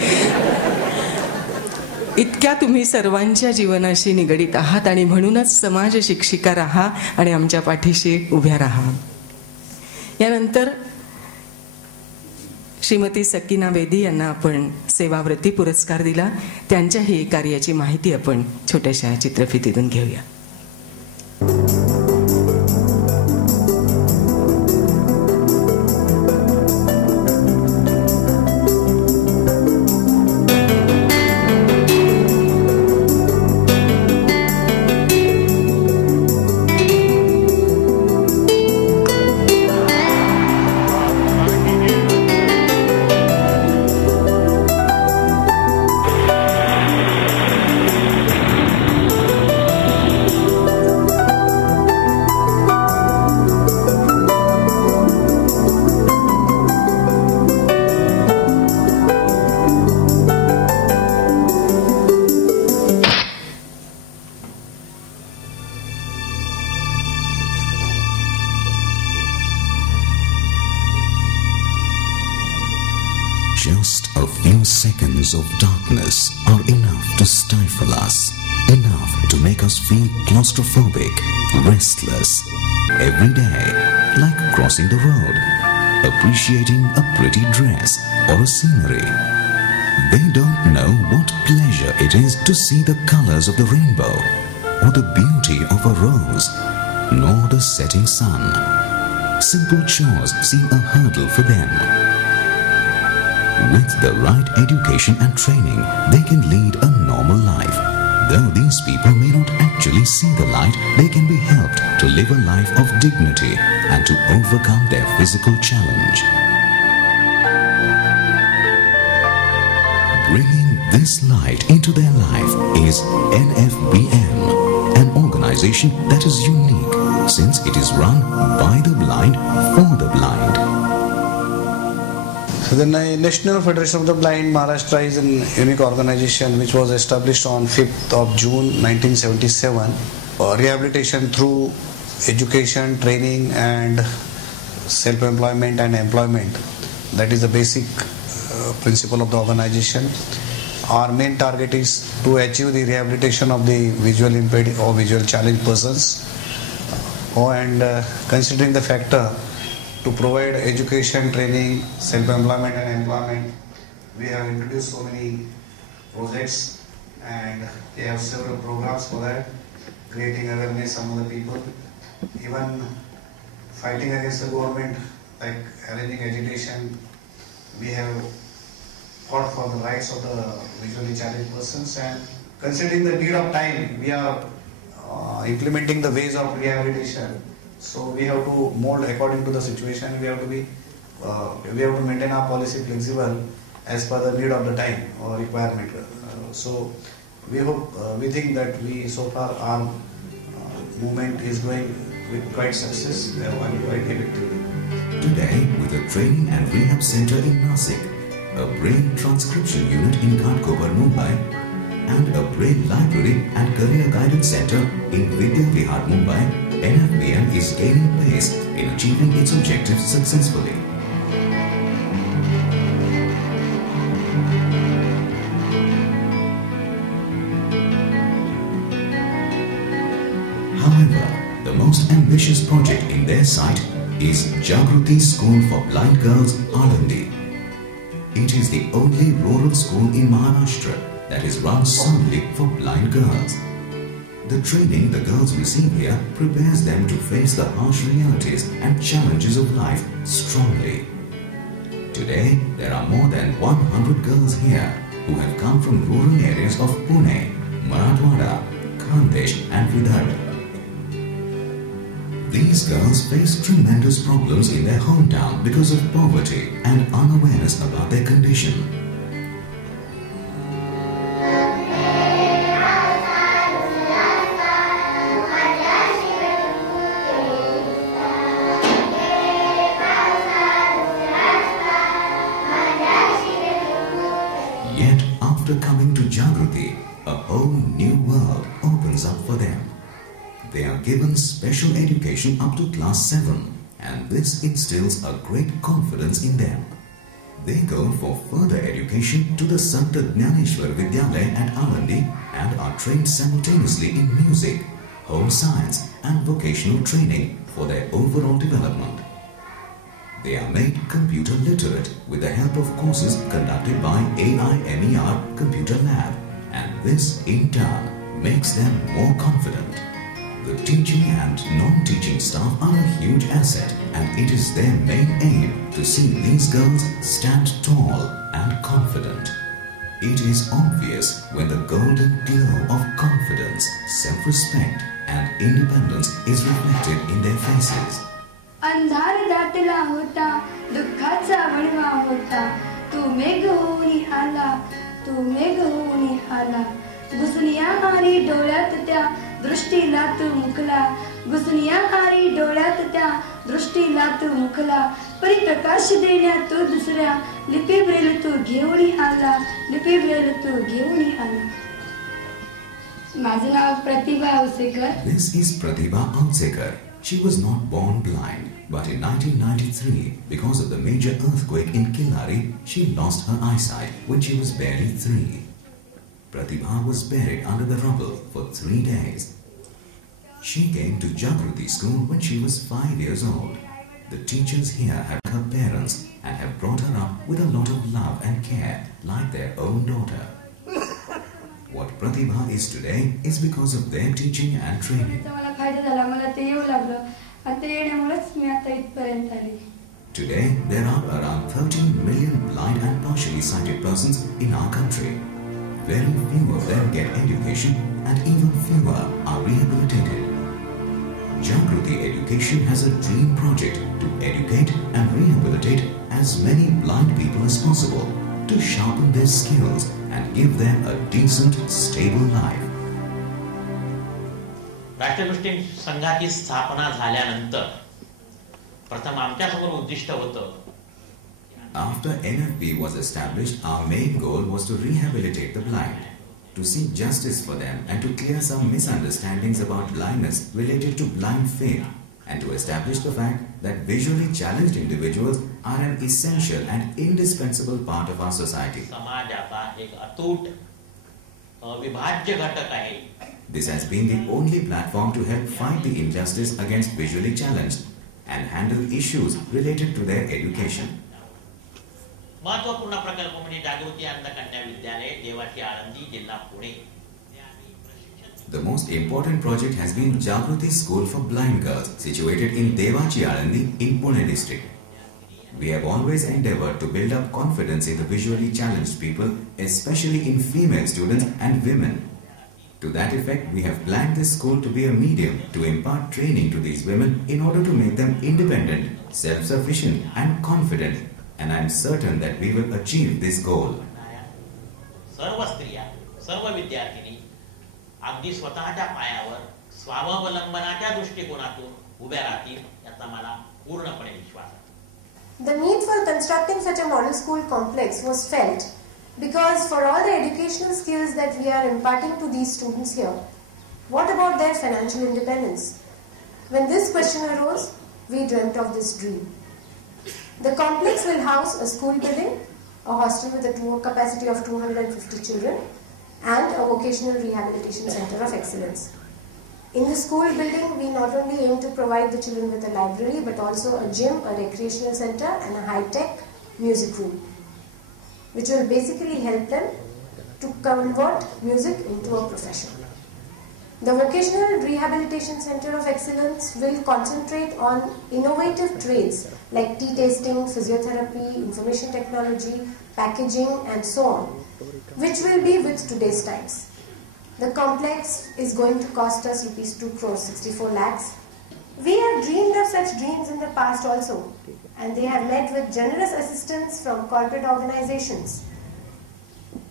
इतक्या तुम्ही सर्वांच्या जीवनाशी निगडीत आहात आणि म्हणूनच समाज शिक्षिका राहा आणि आमच्या पाठीशी उभ्या राहा. यानंतर श्रीमती सकीना बेदी यांना आपण सेवाव्रती पुरस्कार दिला. त्यांच्याही कार्याची माहिती आपण छोट्याशा चित्रफितीतून घेऊया. Just a few seconds of darkness are enough to stifle us, enough to make us feel claustrophobic, restless. Every day, like crossing the road, appreciating a pretty dress or a scenery. They don't know what pleasure it is to see the colors of the rainbow or the beauty of a rose, nor the setting sun. Simple chores seem a hurdle for them. With the right education and training, they can lead a normal life. Though these people may not actually see the light, they can be helped to live a life of dignity and to overcome their physical challenge. Bringing this light into their life is NFBM, an organization that is unique since it is run by the blind for the blind. So the National Federation of the Blind Maharashtra is a unique organization which was established on 5th of June 1977. Rehabilitation through education, training and self-employment and employment. That is the basic principle of the organization. Our main target is to achieve the rehabilitation of the visual impaired or visual challenged persons. And considering the factor to provide education, training, self-employment and employment, we have introduced so many projects and we have several programs for that, creating awareness among the people, even fighting against the government, like arranging agitation. We have fought for the rights of the visually challenged persons, and considering the need of time, we are implementing the ways of rehabilitation. So we have to mold according to the situation. We have to maintain our policy flexible as per the need of the time or requirement. So we think that so far our movement is going with quite success and quite effectively. Today, with a training and rehab center in Nasik, a brain transcription unit in Ghatkopar, Mumbai, and a brain library and career guidance center in Vidya Vihar, Mumbai, NFBM is gaining pace in achieving its objectives successfully. However, the most ambitious project in their site is Jagruti School for Blind Girls, Alandi. It is the only rural school in Maharashtra that is run solely for blind girls. The training the girls receive here prepares them to face the harsh realities and challenges of life strongly. Today, there are more than 100 girls here who have come from rural areas of Pune, Marathwada, Khandesh and Vidarbha. These girls face tremendous problems in their hometown because of poverty and unawareness about their condition. Yet, after coming to Jagruti, a whole new world opens up for them. They are given special education up to class 7, and this instills a great confidence in them. They go for further education to the Sant Jnaneshwar Vidyalaya at Alandi and are trained simultaneously in music, home science and vocational training for their overall development. They are made computer literate with the help of courses conducted by AIMER Computer Lab, and this in turn makes them more confident. The teaching and non-teaching staff are a huge asset, and it is their main aim to see these girls stand tall and confident. It is obvious when the golden glow of confidence, self-respect and independence is reflected in their faces. अंधार दाटला होता दुःखाचा वणवा होता तू मेघ होऊन आला तू मेघ होऊन आला घुसनिया हारी डोळ्यात त्या दृष्टीला तू मुकला घुसनिया हारी डोळ्यात त्या दृष्टीला तू मुकला परिप्रकाश देण्या तू दुसऱ्या लिपी ब्रेल तू घेऊन आला लिपी ब्रेल तू घेऊन आला माझं नाव प्रतिभा Ausekar. This is Pratibha Outsekar. She was not born blind, but in 1993, because of the major earthquake in Killari, she lost her eyesight when she was barely 3. Pratibha was buried under the rubble for 3 days. She came to Jagruti school when she was 5 years old. The teachers here have her parents and have brought her up with a lot of love and care, like their own daughter. What Pratibha is today is because of their teaching and training. मला फायदा झाला, मला ते येऊ लागलं आणि ते येण्यामुळेच मी आता इथपर्यंत आले. Today, there are around 13 million blind and partially sighted persons in our country. Very few of them get education and even fewer are rehabilitated. Jagruti Education has a dream project to educate and rehabilitate as many blind people as possible to sharpen their skills and give them a decent, stable life. राष्ट्रदृष्टी संघाची स्थापना झाल्यानंतर प्रथम आमच्या समोर उद्दिष्ट होतं. After NFB was established, our main goal was to rehabilitate the blind, to seek justice for them and to clear some misunderstandings about blindness related to blind faith, and to establish the fact that visually challenged individuals are an essential and indispensable part of our society. समाजाचा एक अतूट अविभाज्य घटक आहे. This has been the only platform to help fight the injustice against visually challenged and handle issues related to their education. महत्वपूर्ण प्रकल्प म्हणजे जागृती अंधकन्या विद्यालय, देवाची आळंदी, जिल्हा Pune. The most important project has been Jagruti School for Blind Girls, situated in Devachi Alandi in Pune district. We have always endeavored to build up confidence in the visually challenged people, especially in female students and women. To that effect, we have planned this school to be a medium to impart training to these women in order to make them independent, self-sufficient and confident, and I am certain that we will achieve this goal. सर्व स्त्रिया, सर्व विद्यार्थिनी अगदी स्वतःच्या पायावर स्वावलंबनाच्या दृष्टिकोनातून उभ्या राहतील याचा मला पूर्णपणे विश्वास आहे. The need for constructing such a model school complex was felt because for all the educational skills that we are imparting to these students here, what about their financial independence? When this question arose, we dreamt of this dream. The complex will house a school building, a hostel with a capacity of 250 children, and a vocational rehabilitation center of excellence. In the school building, we not only aim to provide the children with a library, but also a gym, a recreational center, and a high-tech music room, which will basically help them to convert music into a profession. The Vocational Rehabilitation Center of Excellence will concentrate on innovative trades like tea tasting, physiotherapy, information technology, packaging, and so on, which will be with today's times. The complex is going to cost us rupees 2 crores 64 lakhs. We have dreamed of such dreams in the past also, and they have met with generous assistance from corporate organizations.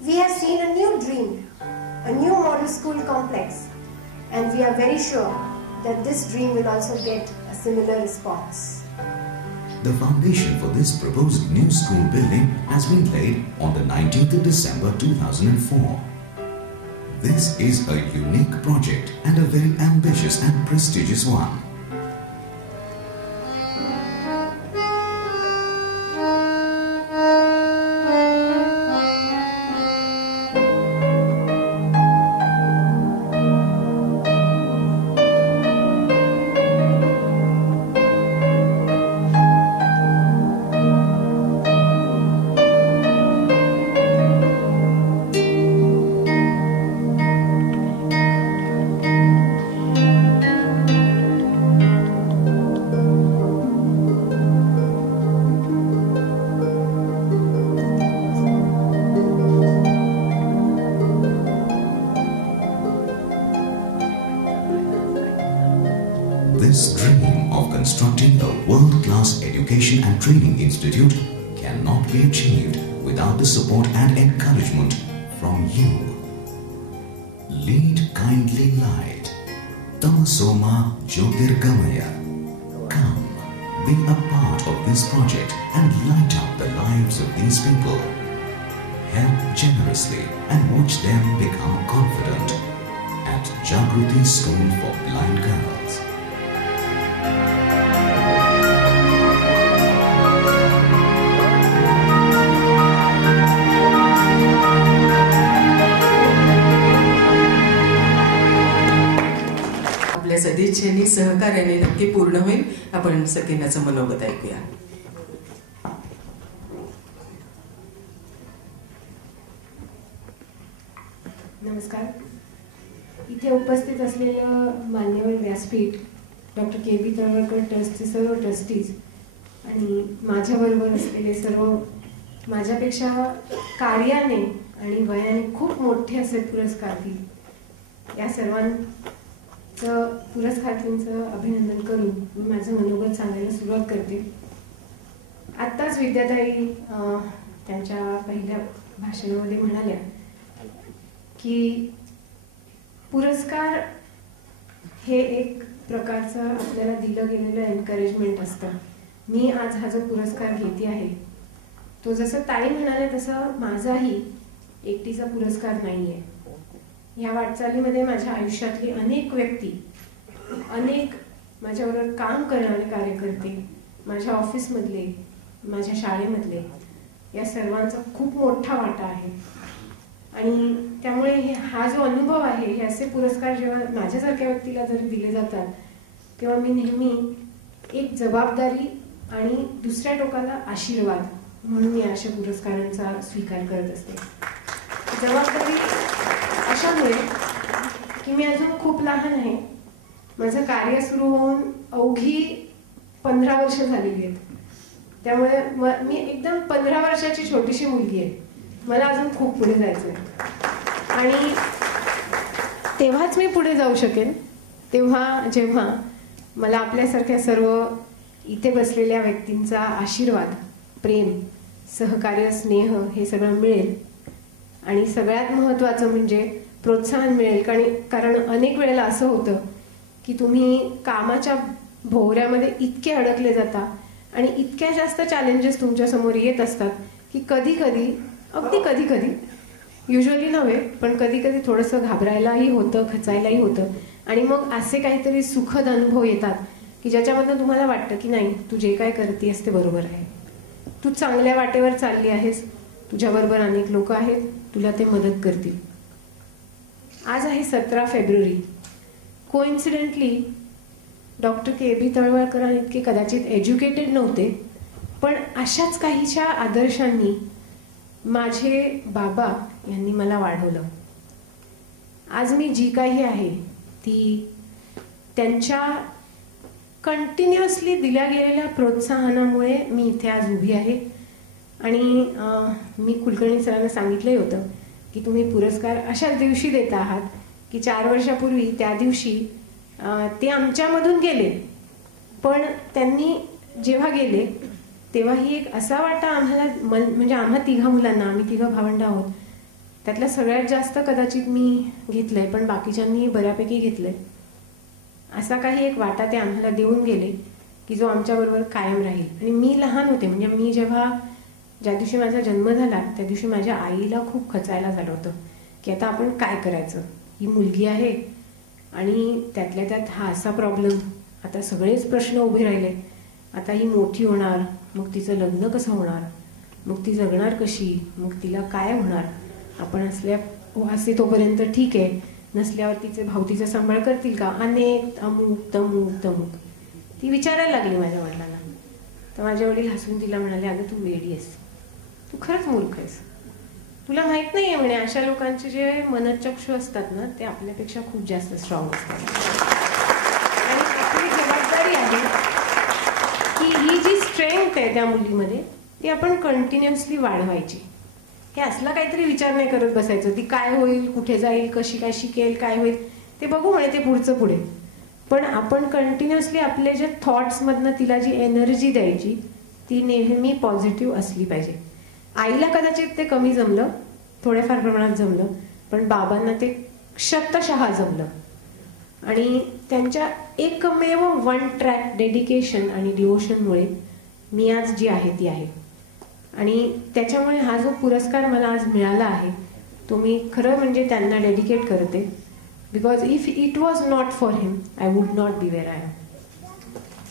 We have seen a new dream, a new model school complex, and we are very sure that this dream will also get a similar response. The foundation for this proposed new school building has been laid on the 19th of December 2004. This is a unique project and a very ambitious and prestigious one. This dream of constructing a world-class education and training institute cannot be achieved without the support and encouragement from you. Lead kindly light. Tamasoma Jyotirgamaya. Come, be a part of this project and light up the lives of these people. Help generously and watch them become confident at Jagruti School for Blind Girls. आपल्या सदिच्छेने सहकार्याने नक्की पूर्ण होईल. आपण सकिनाचं मनोगत ऐकूया. नमस्कार. इथे उपस्थित असलेलं मान्यवर व्यासपीठ, डॉक्टर के.बी. तळवळकर ट्रस्टचे सर्व ट्रस्टीज आणि माझ्याबरोबर असलेले सर्व माझ्यापेक्षा कार्याने आणि वयाने खूप मोठे असे पुरस्कारर्थी, या सर्वांचं पुरस्कारार्थींचं अभिनंदन करून मी माझं मनोगत सांगायला सुरुवात करते. आत्ताच विद्याताई त्यांच्या पहिल्या भाषणामध्ये म्हणाल्या की पुरस्कार हे एक प्रकारचं आपल्याला दिलं गेलेलं एनकरेजमेंट असतं. मी आज हा जो पुरस्कार घेते आहे तो जसं ताई म्हणाले तसं माझाही एकटीचा पुरस्कार नाहीये. या वाटचालीमध्ये माझ्या आयुष्यातली अनेक व्यक्ती, अनेक माझ्याबरोबर काम करणारे कार्यकर्ते, माझ्या ऑफिसमधले, माझ्या शाळेमधले, या सर्वांचा खूप मोठा वाटा आहे. आणि त्यामुळे हा जो अनुभव आहे, हे असे पुरस्कार जेव्हा माझ्यासारख्या व्यक्तीला जर दिले जातात तेव्हा मी नेहमी एक जबाबदारी आणि दुसऱ्या टोकाला आशीर्वाद म्हणून या अशा पुरस्कारांचा स्वीकार करत असते. जबाबदारी अशामुळे की मी अजून खूप लहान आहे. माझं कार्य सुरू होऊन अवघी 15 वर्ष झालेली आहेत. त्यामुळे मी एकदम 15 वर्षाची छोटीशी मुलगी आहे. मला अजून खूप पुढे जायचं आहे आणि तेव्हाच मी पुढे जाऊ शकेन तेव्हा जेव्हा मला आपल्यासारख्या सर्व इथे बसलेल्या व्यक्तींचा आशीर्वाद, प्रेम, सहकार्य, स्नेह हे सगळं मिळेल. आणि सगळ्यात महत्त्वाचं म्हणजे प्रोत्साहन मिळेल. कारण अनेक वेळेला असं होतं की तुम्ही कामाच्या भोवऱ्यामध्ये इतके अडकले जाता आणि इतक्या जास्त चॅलेंजेस तुमच्या समोर येत असतात की कधी कधी, अगदी कधी कधी, युजली नव्हे पण कधी कधी थोडंसं घाबरायलाही होतं, खचायलाही होतं. आणि मग असे काहीतरी सुखद अनुभव येतात की ज्याच्यामधनं तुम्हाला वाटतं की नाही, तू जे काय करतेस ते बरोबर आहे, तू चांगल्या वाटेवर चालली आहेस, तुझ्याबरोबर अनेक लोक आहेत, तुला ते मदत करतील. आज आहे 17 फेब्रुवारी. Coincidentally doctor K B. तळवळकर इतके कदाचित एज्युकेटेड नव्हते, पण अशाच काहीच्या आदर्शांनी माझे बाबा यांनी मला वाढवलं. आज मी जी काही आहे ती त्यांच्या कंटिन्युअसली दिल्या गेलेल्या प्रोत्साहनामुळे मी इथे आज उभी आहे. आणि मी कुलकर्णी सरांना सांगितलंही होतं की तुम्ही पुरस्कार अशाच दिवशी देत आहात की 4 वर्षापूर्वी त्या दिवशी ते आमच्यामधून गेले, पण त्यांनी जेव्हा गेले तेव्हाही एक असा वाटा आम्हाला, म्हणजे आम्हा तिघा मुलांना, आम्ही तिघं भावंड आहोत, त्यातला सगळ्यात जास्त कदाचित मी घेतलंय पण बाकीच्यांनी बऱ्यापैकी घेतलंय, असा काही एक वाटा ते आम्हाला देऊन गेले की जो आमच्याबरोबर कायम राहील. आणि मी लहान होते, म्हणजे मी ज्या दिवशी माझा जन्म झाला त्या दिवशी माझ्या आईला खूप खचायला झालं होतं की आता आपण काय करायचं, ही मुलगी आहे आणि त्यातल्या त्यात हा असा प्रॉब्लेम, आता सगळेच प्रश्न उभे राहिले, आता ही मोठी होणार, मग तिचं लग्न कसं होणार, मग ती जगणार कशी, मग तिला काय होणार, आपण असे तोपर्यंत ठीक आहे, नसल्यावर तिचे भाऊ तिचा सांभाळ करतील का, अनेक अमुक तमुक तमुक ती विचारायला लागली माझ्या वडिलांना. तर माझे वडील हसून तिला म्हणाले, अगं तू वेडी आहेस, तू खरंच मूर्ख आहेस, तुला माहित नाहीये म्हणे अशा लोकांचे जे मनचक्षु असतात ना ते आपल्यापेक्षा खूप जास्त स्ट्रॉंग असतात. आणि आपली जबाबदारी आहे की ही जी स्ट्रेंथ आहे त्या मुलीमध्ये ती आपण कंटिन्युअसली वाढवायची. हे असला काहीतरी विचार नाही करत बसायचं ती काय होईल, कुठे जाईल, कशी काय शिकेल, काय होईल ते बघू म्हणे, ते पुढचं पुढे. पण आपण कंटिन्युअसली आपले जे थॉट्समधनं तिला जी एनर्जी द्यायची ती नेहमी पॉझिटिव्ह असली पाहिजे. आईला कदाचित ते कमी जमलं, थोड्याफार प्रमाणात जमलं, पण बाबांना ते शतशः जमलं. आणि त्यांच्या एकमेव 1 ट्रॅक डेडिकेशन आणि डिवोशनमुळे मी आज जी आहे ती आहे. आणि त्याच्यामुळे हा जो पुरस्कार मला आज मिळाला आहे तो मी खरं म्हणजे त्यांना डेडिकेट करते. Because if it was not for him I would not be where I am.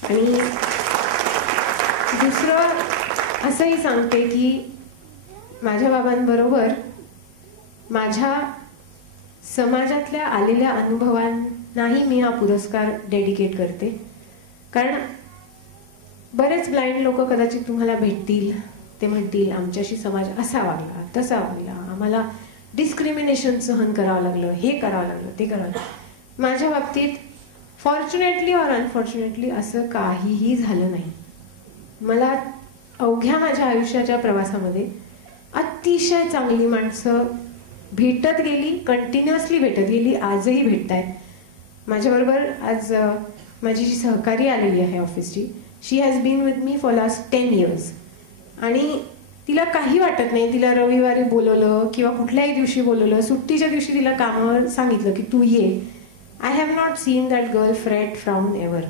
आणि दुसरं असंही सांगते की माझ्या बाबांबरोबर माझ्या समाजातल्या आलेल्या अनुभवांनाही मी हा पुरस्कार डेडिकेट करते. कारण बरेच ब्लाइंड लोक कदाचित तुम्हाला भेटतील, ते म्हणतील आमच्याशी समाज असा वागला, तसा वागला, आम्हाला डिस्क्रिमिनेशन सहन करावं लागलं, हे करावं लागलं, ते करावं लागलं. माझ्या बाबतीत फॉर्च्युनेटली ऑर अनफॉर्च्युनेटली असं काहीही झालं नाही. मला अवघ्या माझ्या आयुष्याच्या प्रवासामध्ये अतिशय चांगली माणसं भेटत गेली, कंटिन्युअसली भेटत गेली, आजही भेटत आहेत. माझ्याबरोबर आज माझी जी सहकारी आलेली आहे ऑफिसची, she has been with me for last 10 years. आणि तिला काही वाटत नाही. तिला रविवारी बोलवलं किंवा कुठल्याही दिवशी बोलवलं, सुट्टीच्या दिवशी तिला कामावर सांगितलं की तू ये. I have not seen that girl fret frown ever.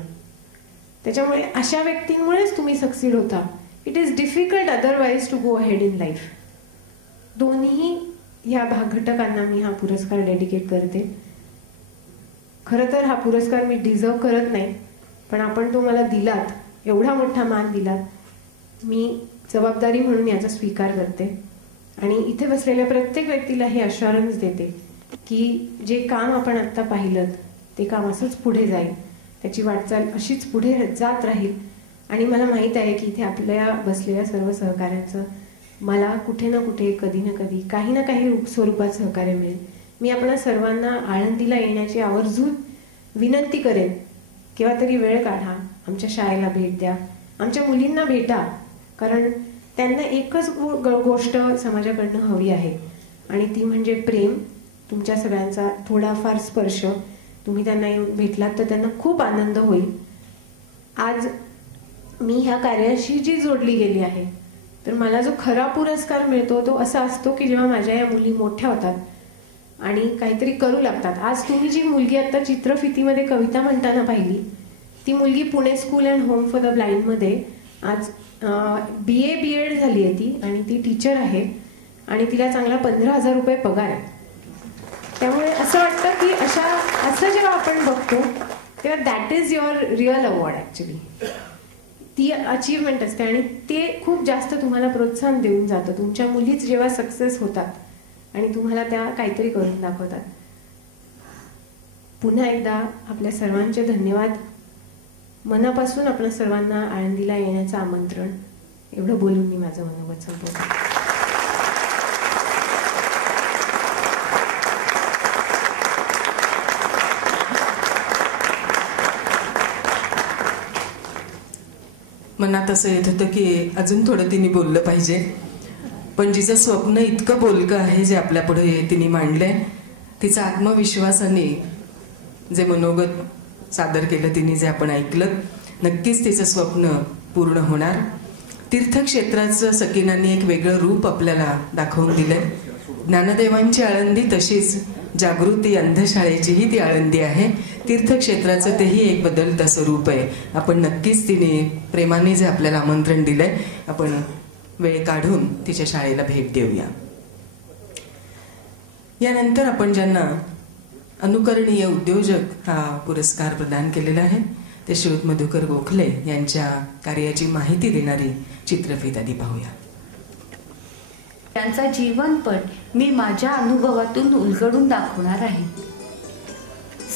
त्याच्यामुळे अशा व्यक्तींमुळेच तुम्ही सक्सीड होता. It is difficult otherwise to go ahead in life. दोन्ही ह्या घटकांना मी हा पुरस्कार डेडिकेट करते. खरं तर हा पुरस्कार मी डिझर्व करत नाही, पण आपण तो मला दिलात, एवढा मोठा मान दिलात, मी जबाबदारी म्हणून याचा स्वीकार करते. आणि इथे बसलेल्या प्रत्येक व्यक्तीला हे अश्युरन्स देते की जे काम आपण आत्ता पाहिलं ते काम असंच पुढे जाईल, त्याची वाटचाल अशीच पुढे जात राहील. आणि मला माहीत आहे की इथे आपल्या बसलेल्या सर्व सहकाऱ्यांचं मला कुठे ना कुठे, कधी ना कधी, काही ना काही स्वरूपात सहकार्य मिळेल. मी आपल्या सर्वांना आळंदीला येण्याची आवर्जून विनंती करेन. केव्हा तरी वेळ काढा, आमच्या शाळेला भेट द्या, आमच्या मुलींना भेटा, कारण त्यांना एकच गोष्ट समाजाकडनं हवी आहे आणि ती म्हणजे प्रेम. तुमच्या सगळ्यांचा थोडाफार स्पर्श तुम्ही त्यांना भेटलात तर त्यांना खूप आनंद होईल. आज मी ह्या कार्याशी जी जोडली गेली आहे, तर मला जो खरा पुरस्कार मिळतो तो असा असतो की जेव्हा माझ्या या मुली मोठ्या होतात आणि काहीतरी करू लागतात. आज तुम्ही जी मुलगी आता चित्रफितीमध्ये कविता म्हणताना पाहिली, ती मुलगी Pune school and home for the ब्लाइंडमध्ये आज BA B.Ed झाली आहे ती, आणि ती टीचर आहे आणि तिला चांगला 15,000 रुपये पगार आहे. त्यामुळे असं वाटतं की असं जेव्हा आपण बघतो तेव्हा that is your real award. Actually ती अचीवमेंट असते आणि ते खूप जास्त तुम्हाला प्रोत्साहन देऊन जातं. तुमच्या मुलीच जेव्हा सक्सेस होतात आणि तुम्हाला त्या काहीतरी करून दाखवतात. पुन्हा एकदा आपल्या सर्वांचे धन्यवाद. मनापासून आपल्या सर्वांना आळंदीला येण्याचं आमंत्रण. एवढं बोलून मी माझं मनोगत संपवते. मनात असं येत होतं की अजून थोडं तिने बोललं पाहिजे, पण जिचं स्वप्न इतकं बोलकं आहे जे आपल्या पुढे तिने मांडलंय, तिचा आत्मविश्वासाने जे मनोगत सादर केलं तिने, जे आपण ऐकलं, नक्कीच तिचं स्वप्न पूर्ण होणार. तीर्थक्षेत्राचं सकीनांनी एक वेगळं रूप आपल्याला दाखवून दिलंय. ज्ञानदेवांची आळंदी तशीच जागृती अंधशाळेचीही ती आळंदी आहे. तीर्थक्षेत्राचं तेही एक बदलतं स्वरूप आहे. आपण नक्कीच तिने प्रेमाने जे आपल्याला आमंत्रण दिलंय, आपण वेळ काढून तिच्या शाळेला भेट देऊया. यानंतर आपण ज्यांना अनुकरणीय उद्योजक हा पुरस्कार प्रदान केलेला आहे ते श्रीयुत मधुकर गोखले यांच्या कार्याची माहिती देणारी चित्रफित आधी पाहूया. त्यांचा जीवनपट मी माझ्या अनुभवातून उलगडून दाखवणार आहे.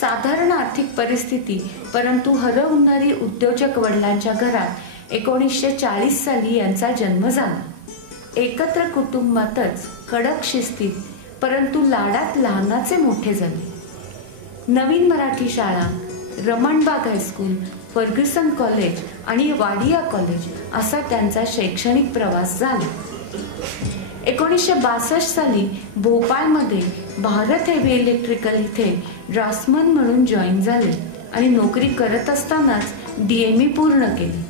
साधारण आर्थिक परिस्थिती परंतु हरवणारी उद्योजक वडिलांच्या घरात 1940 साली यांचा जन्म झाला. एकत्र कुटुंबातच कडक शिस्तीत परंतु लाडात लहानाचे मोठे झाले. नवीन मराठी शाळा, रमणबाग हायस्कूल, फर्ग्युसन कॉलेज आणि वाडिया कॉलेज असा त्यांचा शैक्षणिक प्रवास झाला. 1962 साली भोपाळमध्ये भारत हेवी इलेक्ट्रिकल इथे ड्राफ्ट्समन म्हणून जॉईन झाले आणि नोकरी करत असतानाच DME पूर्ण केली.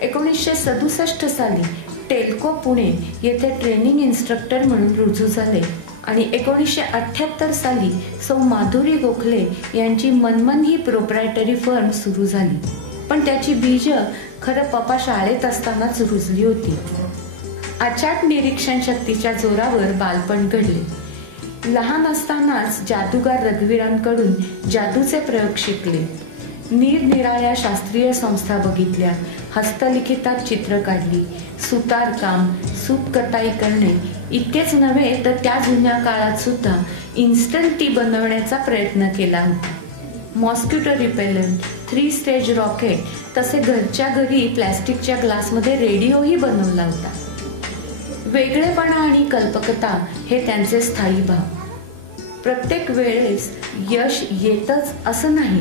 1967 साली टेल्को पुणे येथे ट्रेनिंग इन्स्ट्रक्टर म्हणून रुजू झाले आणि 1978 साली सौ माधुरी गोखले यांची मनमन ही प्रोप्रायटरी फर्म सुरू झाली. पण त्याची बीज खरं पप्पा शाळेत असतानाच रुजली होती. अचाट निरीक्षण शक्तीच्या जोरावर बालपण घडले. लहान असतानाच जादूगार रघुवीरांकडून जादूचे प्रयोग शिकले. निरनिराळ्या शास्त्रीय संस्था बघितल्या, हस्तलिखितात चित्र काढली, सुतारकाम, सूतकताई करणे इतकेच नव्हे तर त्या जुन्या काळात सुद्धा इन्स्टंट टी बनवण्याचा प्रयत्न केला होता. मॉस्किटो रिपेलंट, 3 स्टेज रॉकेट, तसे घरच्या घरी प्लॅस्टिकच्या ग्लासमध्ये रेडिओही बनवला होता. वेगळेपणा आणि कल्पकता हे त्यांचे स्थायी भाव. प्रत्येक वेळेस यश येतच असं नाही,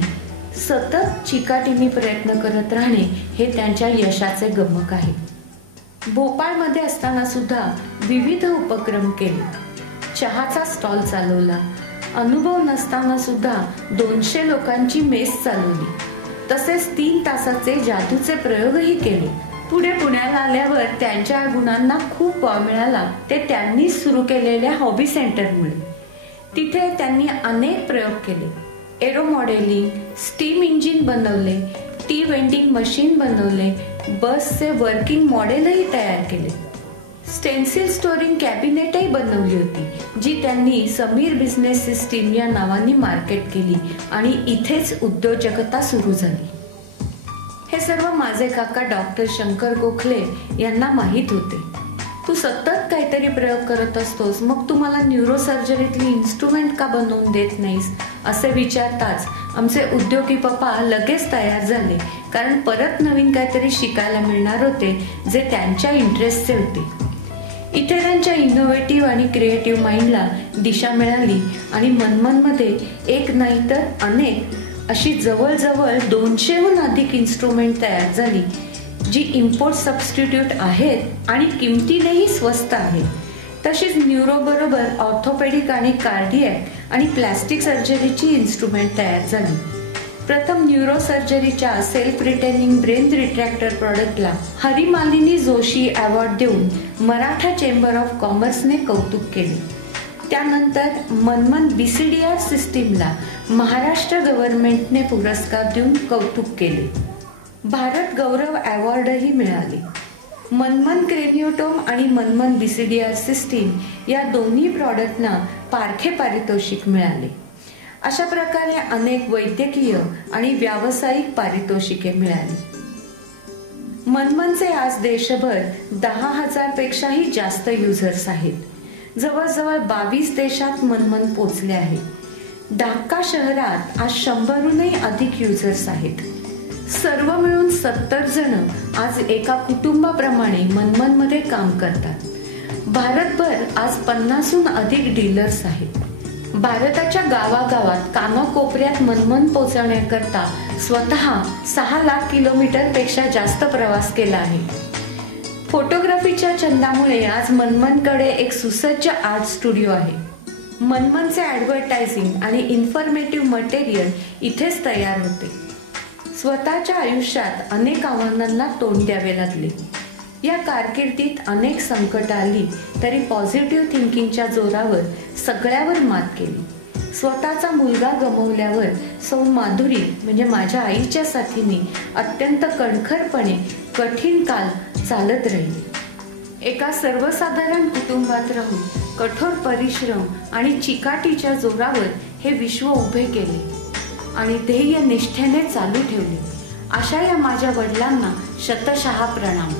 सतत चिकाटीने प्रयत्न करत राहणे हे त्यांच्या यशाचे गमक आहे. भोपाळमध्ये असताना सुद्धा विविध उपक्रम केले. चहाचा स्टॉल चालवला. अनुभव नसताना सुद्धा 200 लोकांची मेस चालवली. तसेच 3 तासाचे जादूचे प्रयोगही केले. पुढे पुण्याला आल्यावर त्यांच्या गुणांना खूप वाव मिळाला ते त्यांनी सुरू केलेल्या हॉबी सेंटरमुळे. तिथे त्यांनी अनेक प्रयोग केले. एरो मॉडेलिंग, स्टीम इंजिन बनवले, टी वेंडिंग मशीन बनवले, बसचे वर्किंग मॉडेलही तयार केले. स्टेन्सिल स्टोरिंग कॅबिनेटही बनवली होती, जी त्यांनी समीर बिझनेस सिस्टीम या नावाने मार्केट केली आणि इथेच उद्योजकता सुरू झाली. हे सर्व माझे काका डॉक्टर शंकर गोखले यांना माहीत होते. तू सतत काहीतरी प्रयोग करत असतोस, मग तू मला न्यूरोसर्जरीतली इन्स्ट्रुमेंट का बनवून देत नाहीस असे विचारताच आमचे उद्योगी पप्पा लगेच तयार झाले, कारण परत नवीन काहीतरी शिकायला मिळणार होते जे त्यांच्या इंटरेस्टचे होते. इतरांच्या इनोव्हेटिव्ह आणि क्रिएटिव्ह माइंडला दिशा मिळाली आणि मनमनमध्ये एक नाही तर अनेक अशी जवळजवळ 200हून अधिक इन्स्ट्रुमेंट तयार झाली, जी इम्पोर्ट सबस्टिट्यूट आहेत आणि किमतीनेही स्वस्त आहेत. तशीच न्यूरोबरोबर ऑर्थोपेडिक आणि कार्डियक आणि प्लॅस्टिक सर्जरीची इन्स्ट्रुमेंट तयार झाली. प्रथम न्यूरोसर्जरीच्या सेल्फ रिटेनिंग ब्रेन रिट्रॅक्टर प्रॉडक्टला हरिमालिनी जोशी अवॉर्ड देऊन मराठा चेंबर ऑफ कॉमर्सने कौतुक केले. त्यानंतर मनमन BCDR सिस्टीमला महाराष्ट्र गव्हर्नमेंटने पुरस्कार देऊन कौतुक केले. भारत गौरव अवॉर्डही मिळाले. मनमन क्रेनियोटोम आणि मनमन BCDR सिस्टीम या दोन्ही प्रॉडक्टना पारखे पारितोषिक मिळाले. अशा प्रकारे अनेक वैद्यकीय आणि व्यावसायिक पारितोषिके मिळाली. मनमनचे आज देशभर 10,000 पेक्षाही जास्त युजर्स आहेत. जवळजवळ 22 देशात मनमन पोचले आहे. ढाका शहरात आज 100हूनही अधिक युजर्स आहेत. सर्व मिळून 70 जण आज एका कुटुंबाप्रमाणे मनमनमध्ये काम करतात. भारतभर आज 50हून अधिक डीलर्स आहेत. भारताच्या गावागावात कानाकोपऱ्यात मनमन पोहोचवण्याकरता स्वतः 6 लाख किलोमीटर पेक्षा जास्त प्रवास केला आहे. फोटोग्राफीच्या छंदामुळे आज मनमनकडे एक सुसज्ज आर्ट स्टुडिओ आहे. मनमनचे ॲडव्हर्टायझिंग आणि इन्फॉर्मेटिव्ह मटेरियल इथेच तयार होते. स्वतःच्या आयुष्यात अनेक आव्हानांना तोंड द्यावे लागले. या कारकिर्दीत अनेक संकट आली तरी पॉझिटिव्ह थिंकिंगच्या जोरावर सगळ्यावर मात केली. स्वतःचा मुलगा गमावल्यावर सौ माधुरी म्हणजे माझ्या आईच्या साथीने अत्यंत कणखरपणे कठीण काल चालत राहिले. एका सर्वसाधारण कुटुंबात राहून कठोर परिश्रम आणि चिकाटीच्या जोरावर हे विश्व उभे केले आणि ध्येय निष्ठेने चालू ठेवले. अशा या माझ्या वडिलांना शतशः प्रणाम.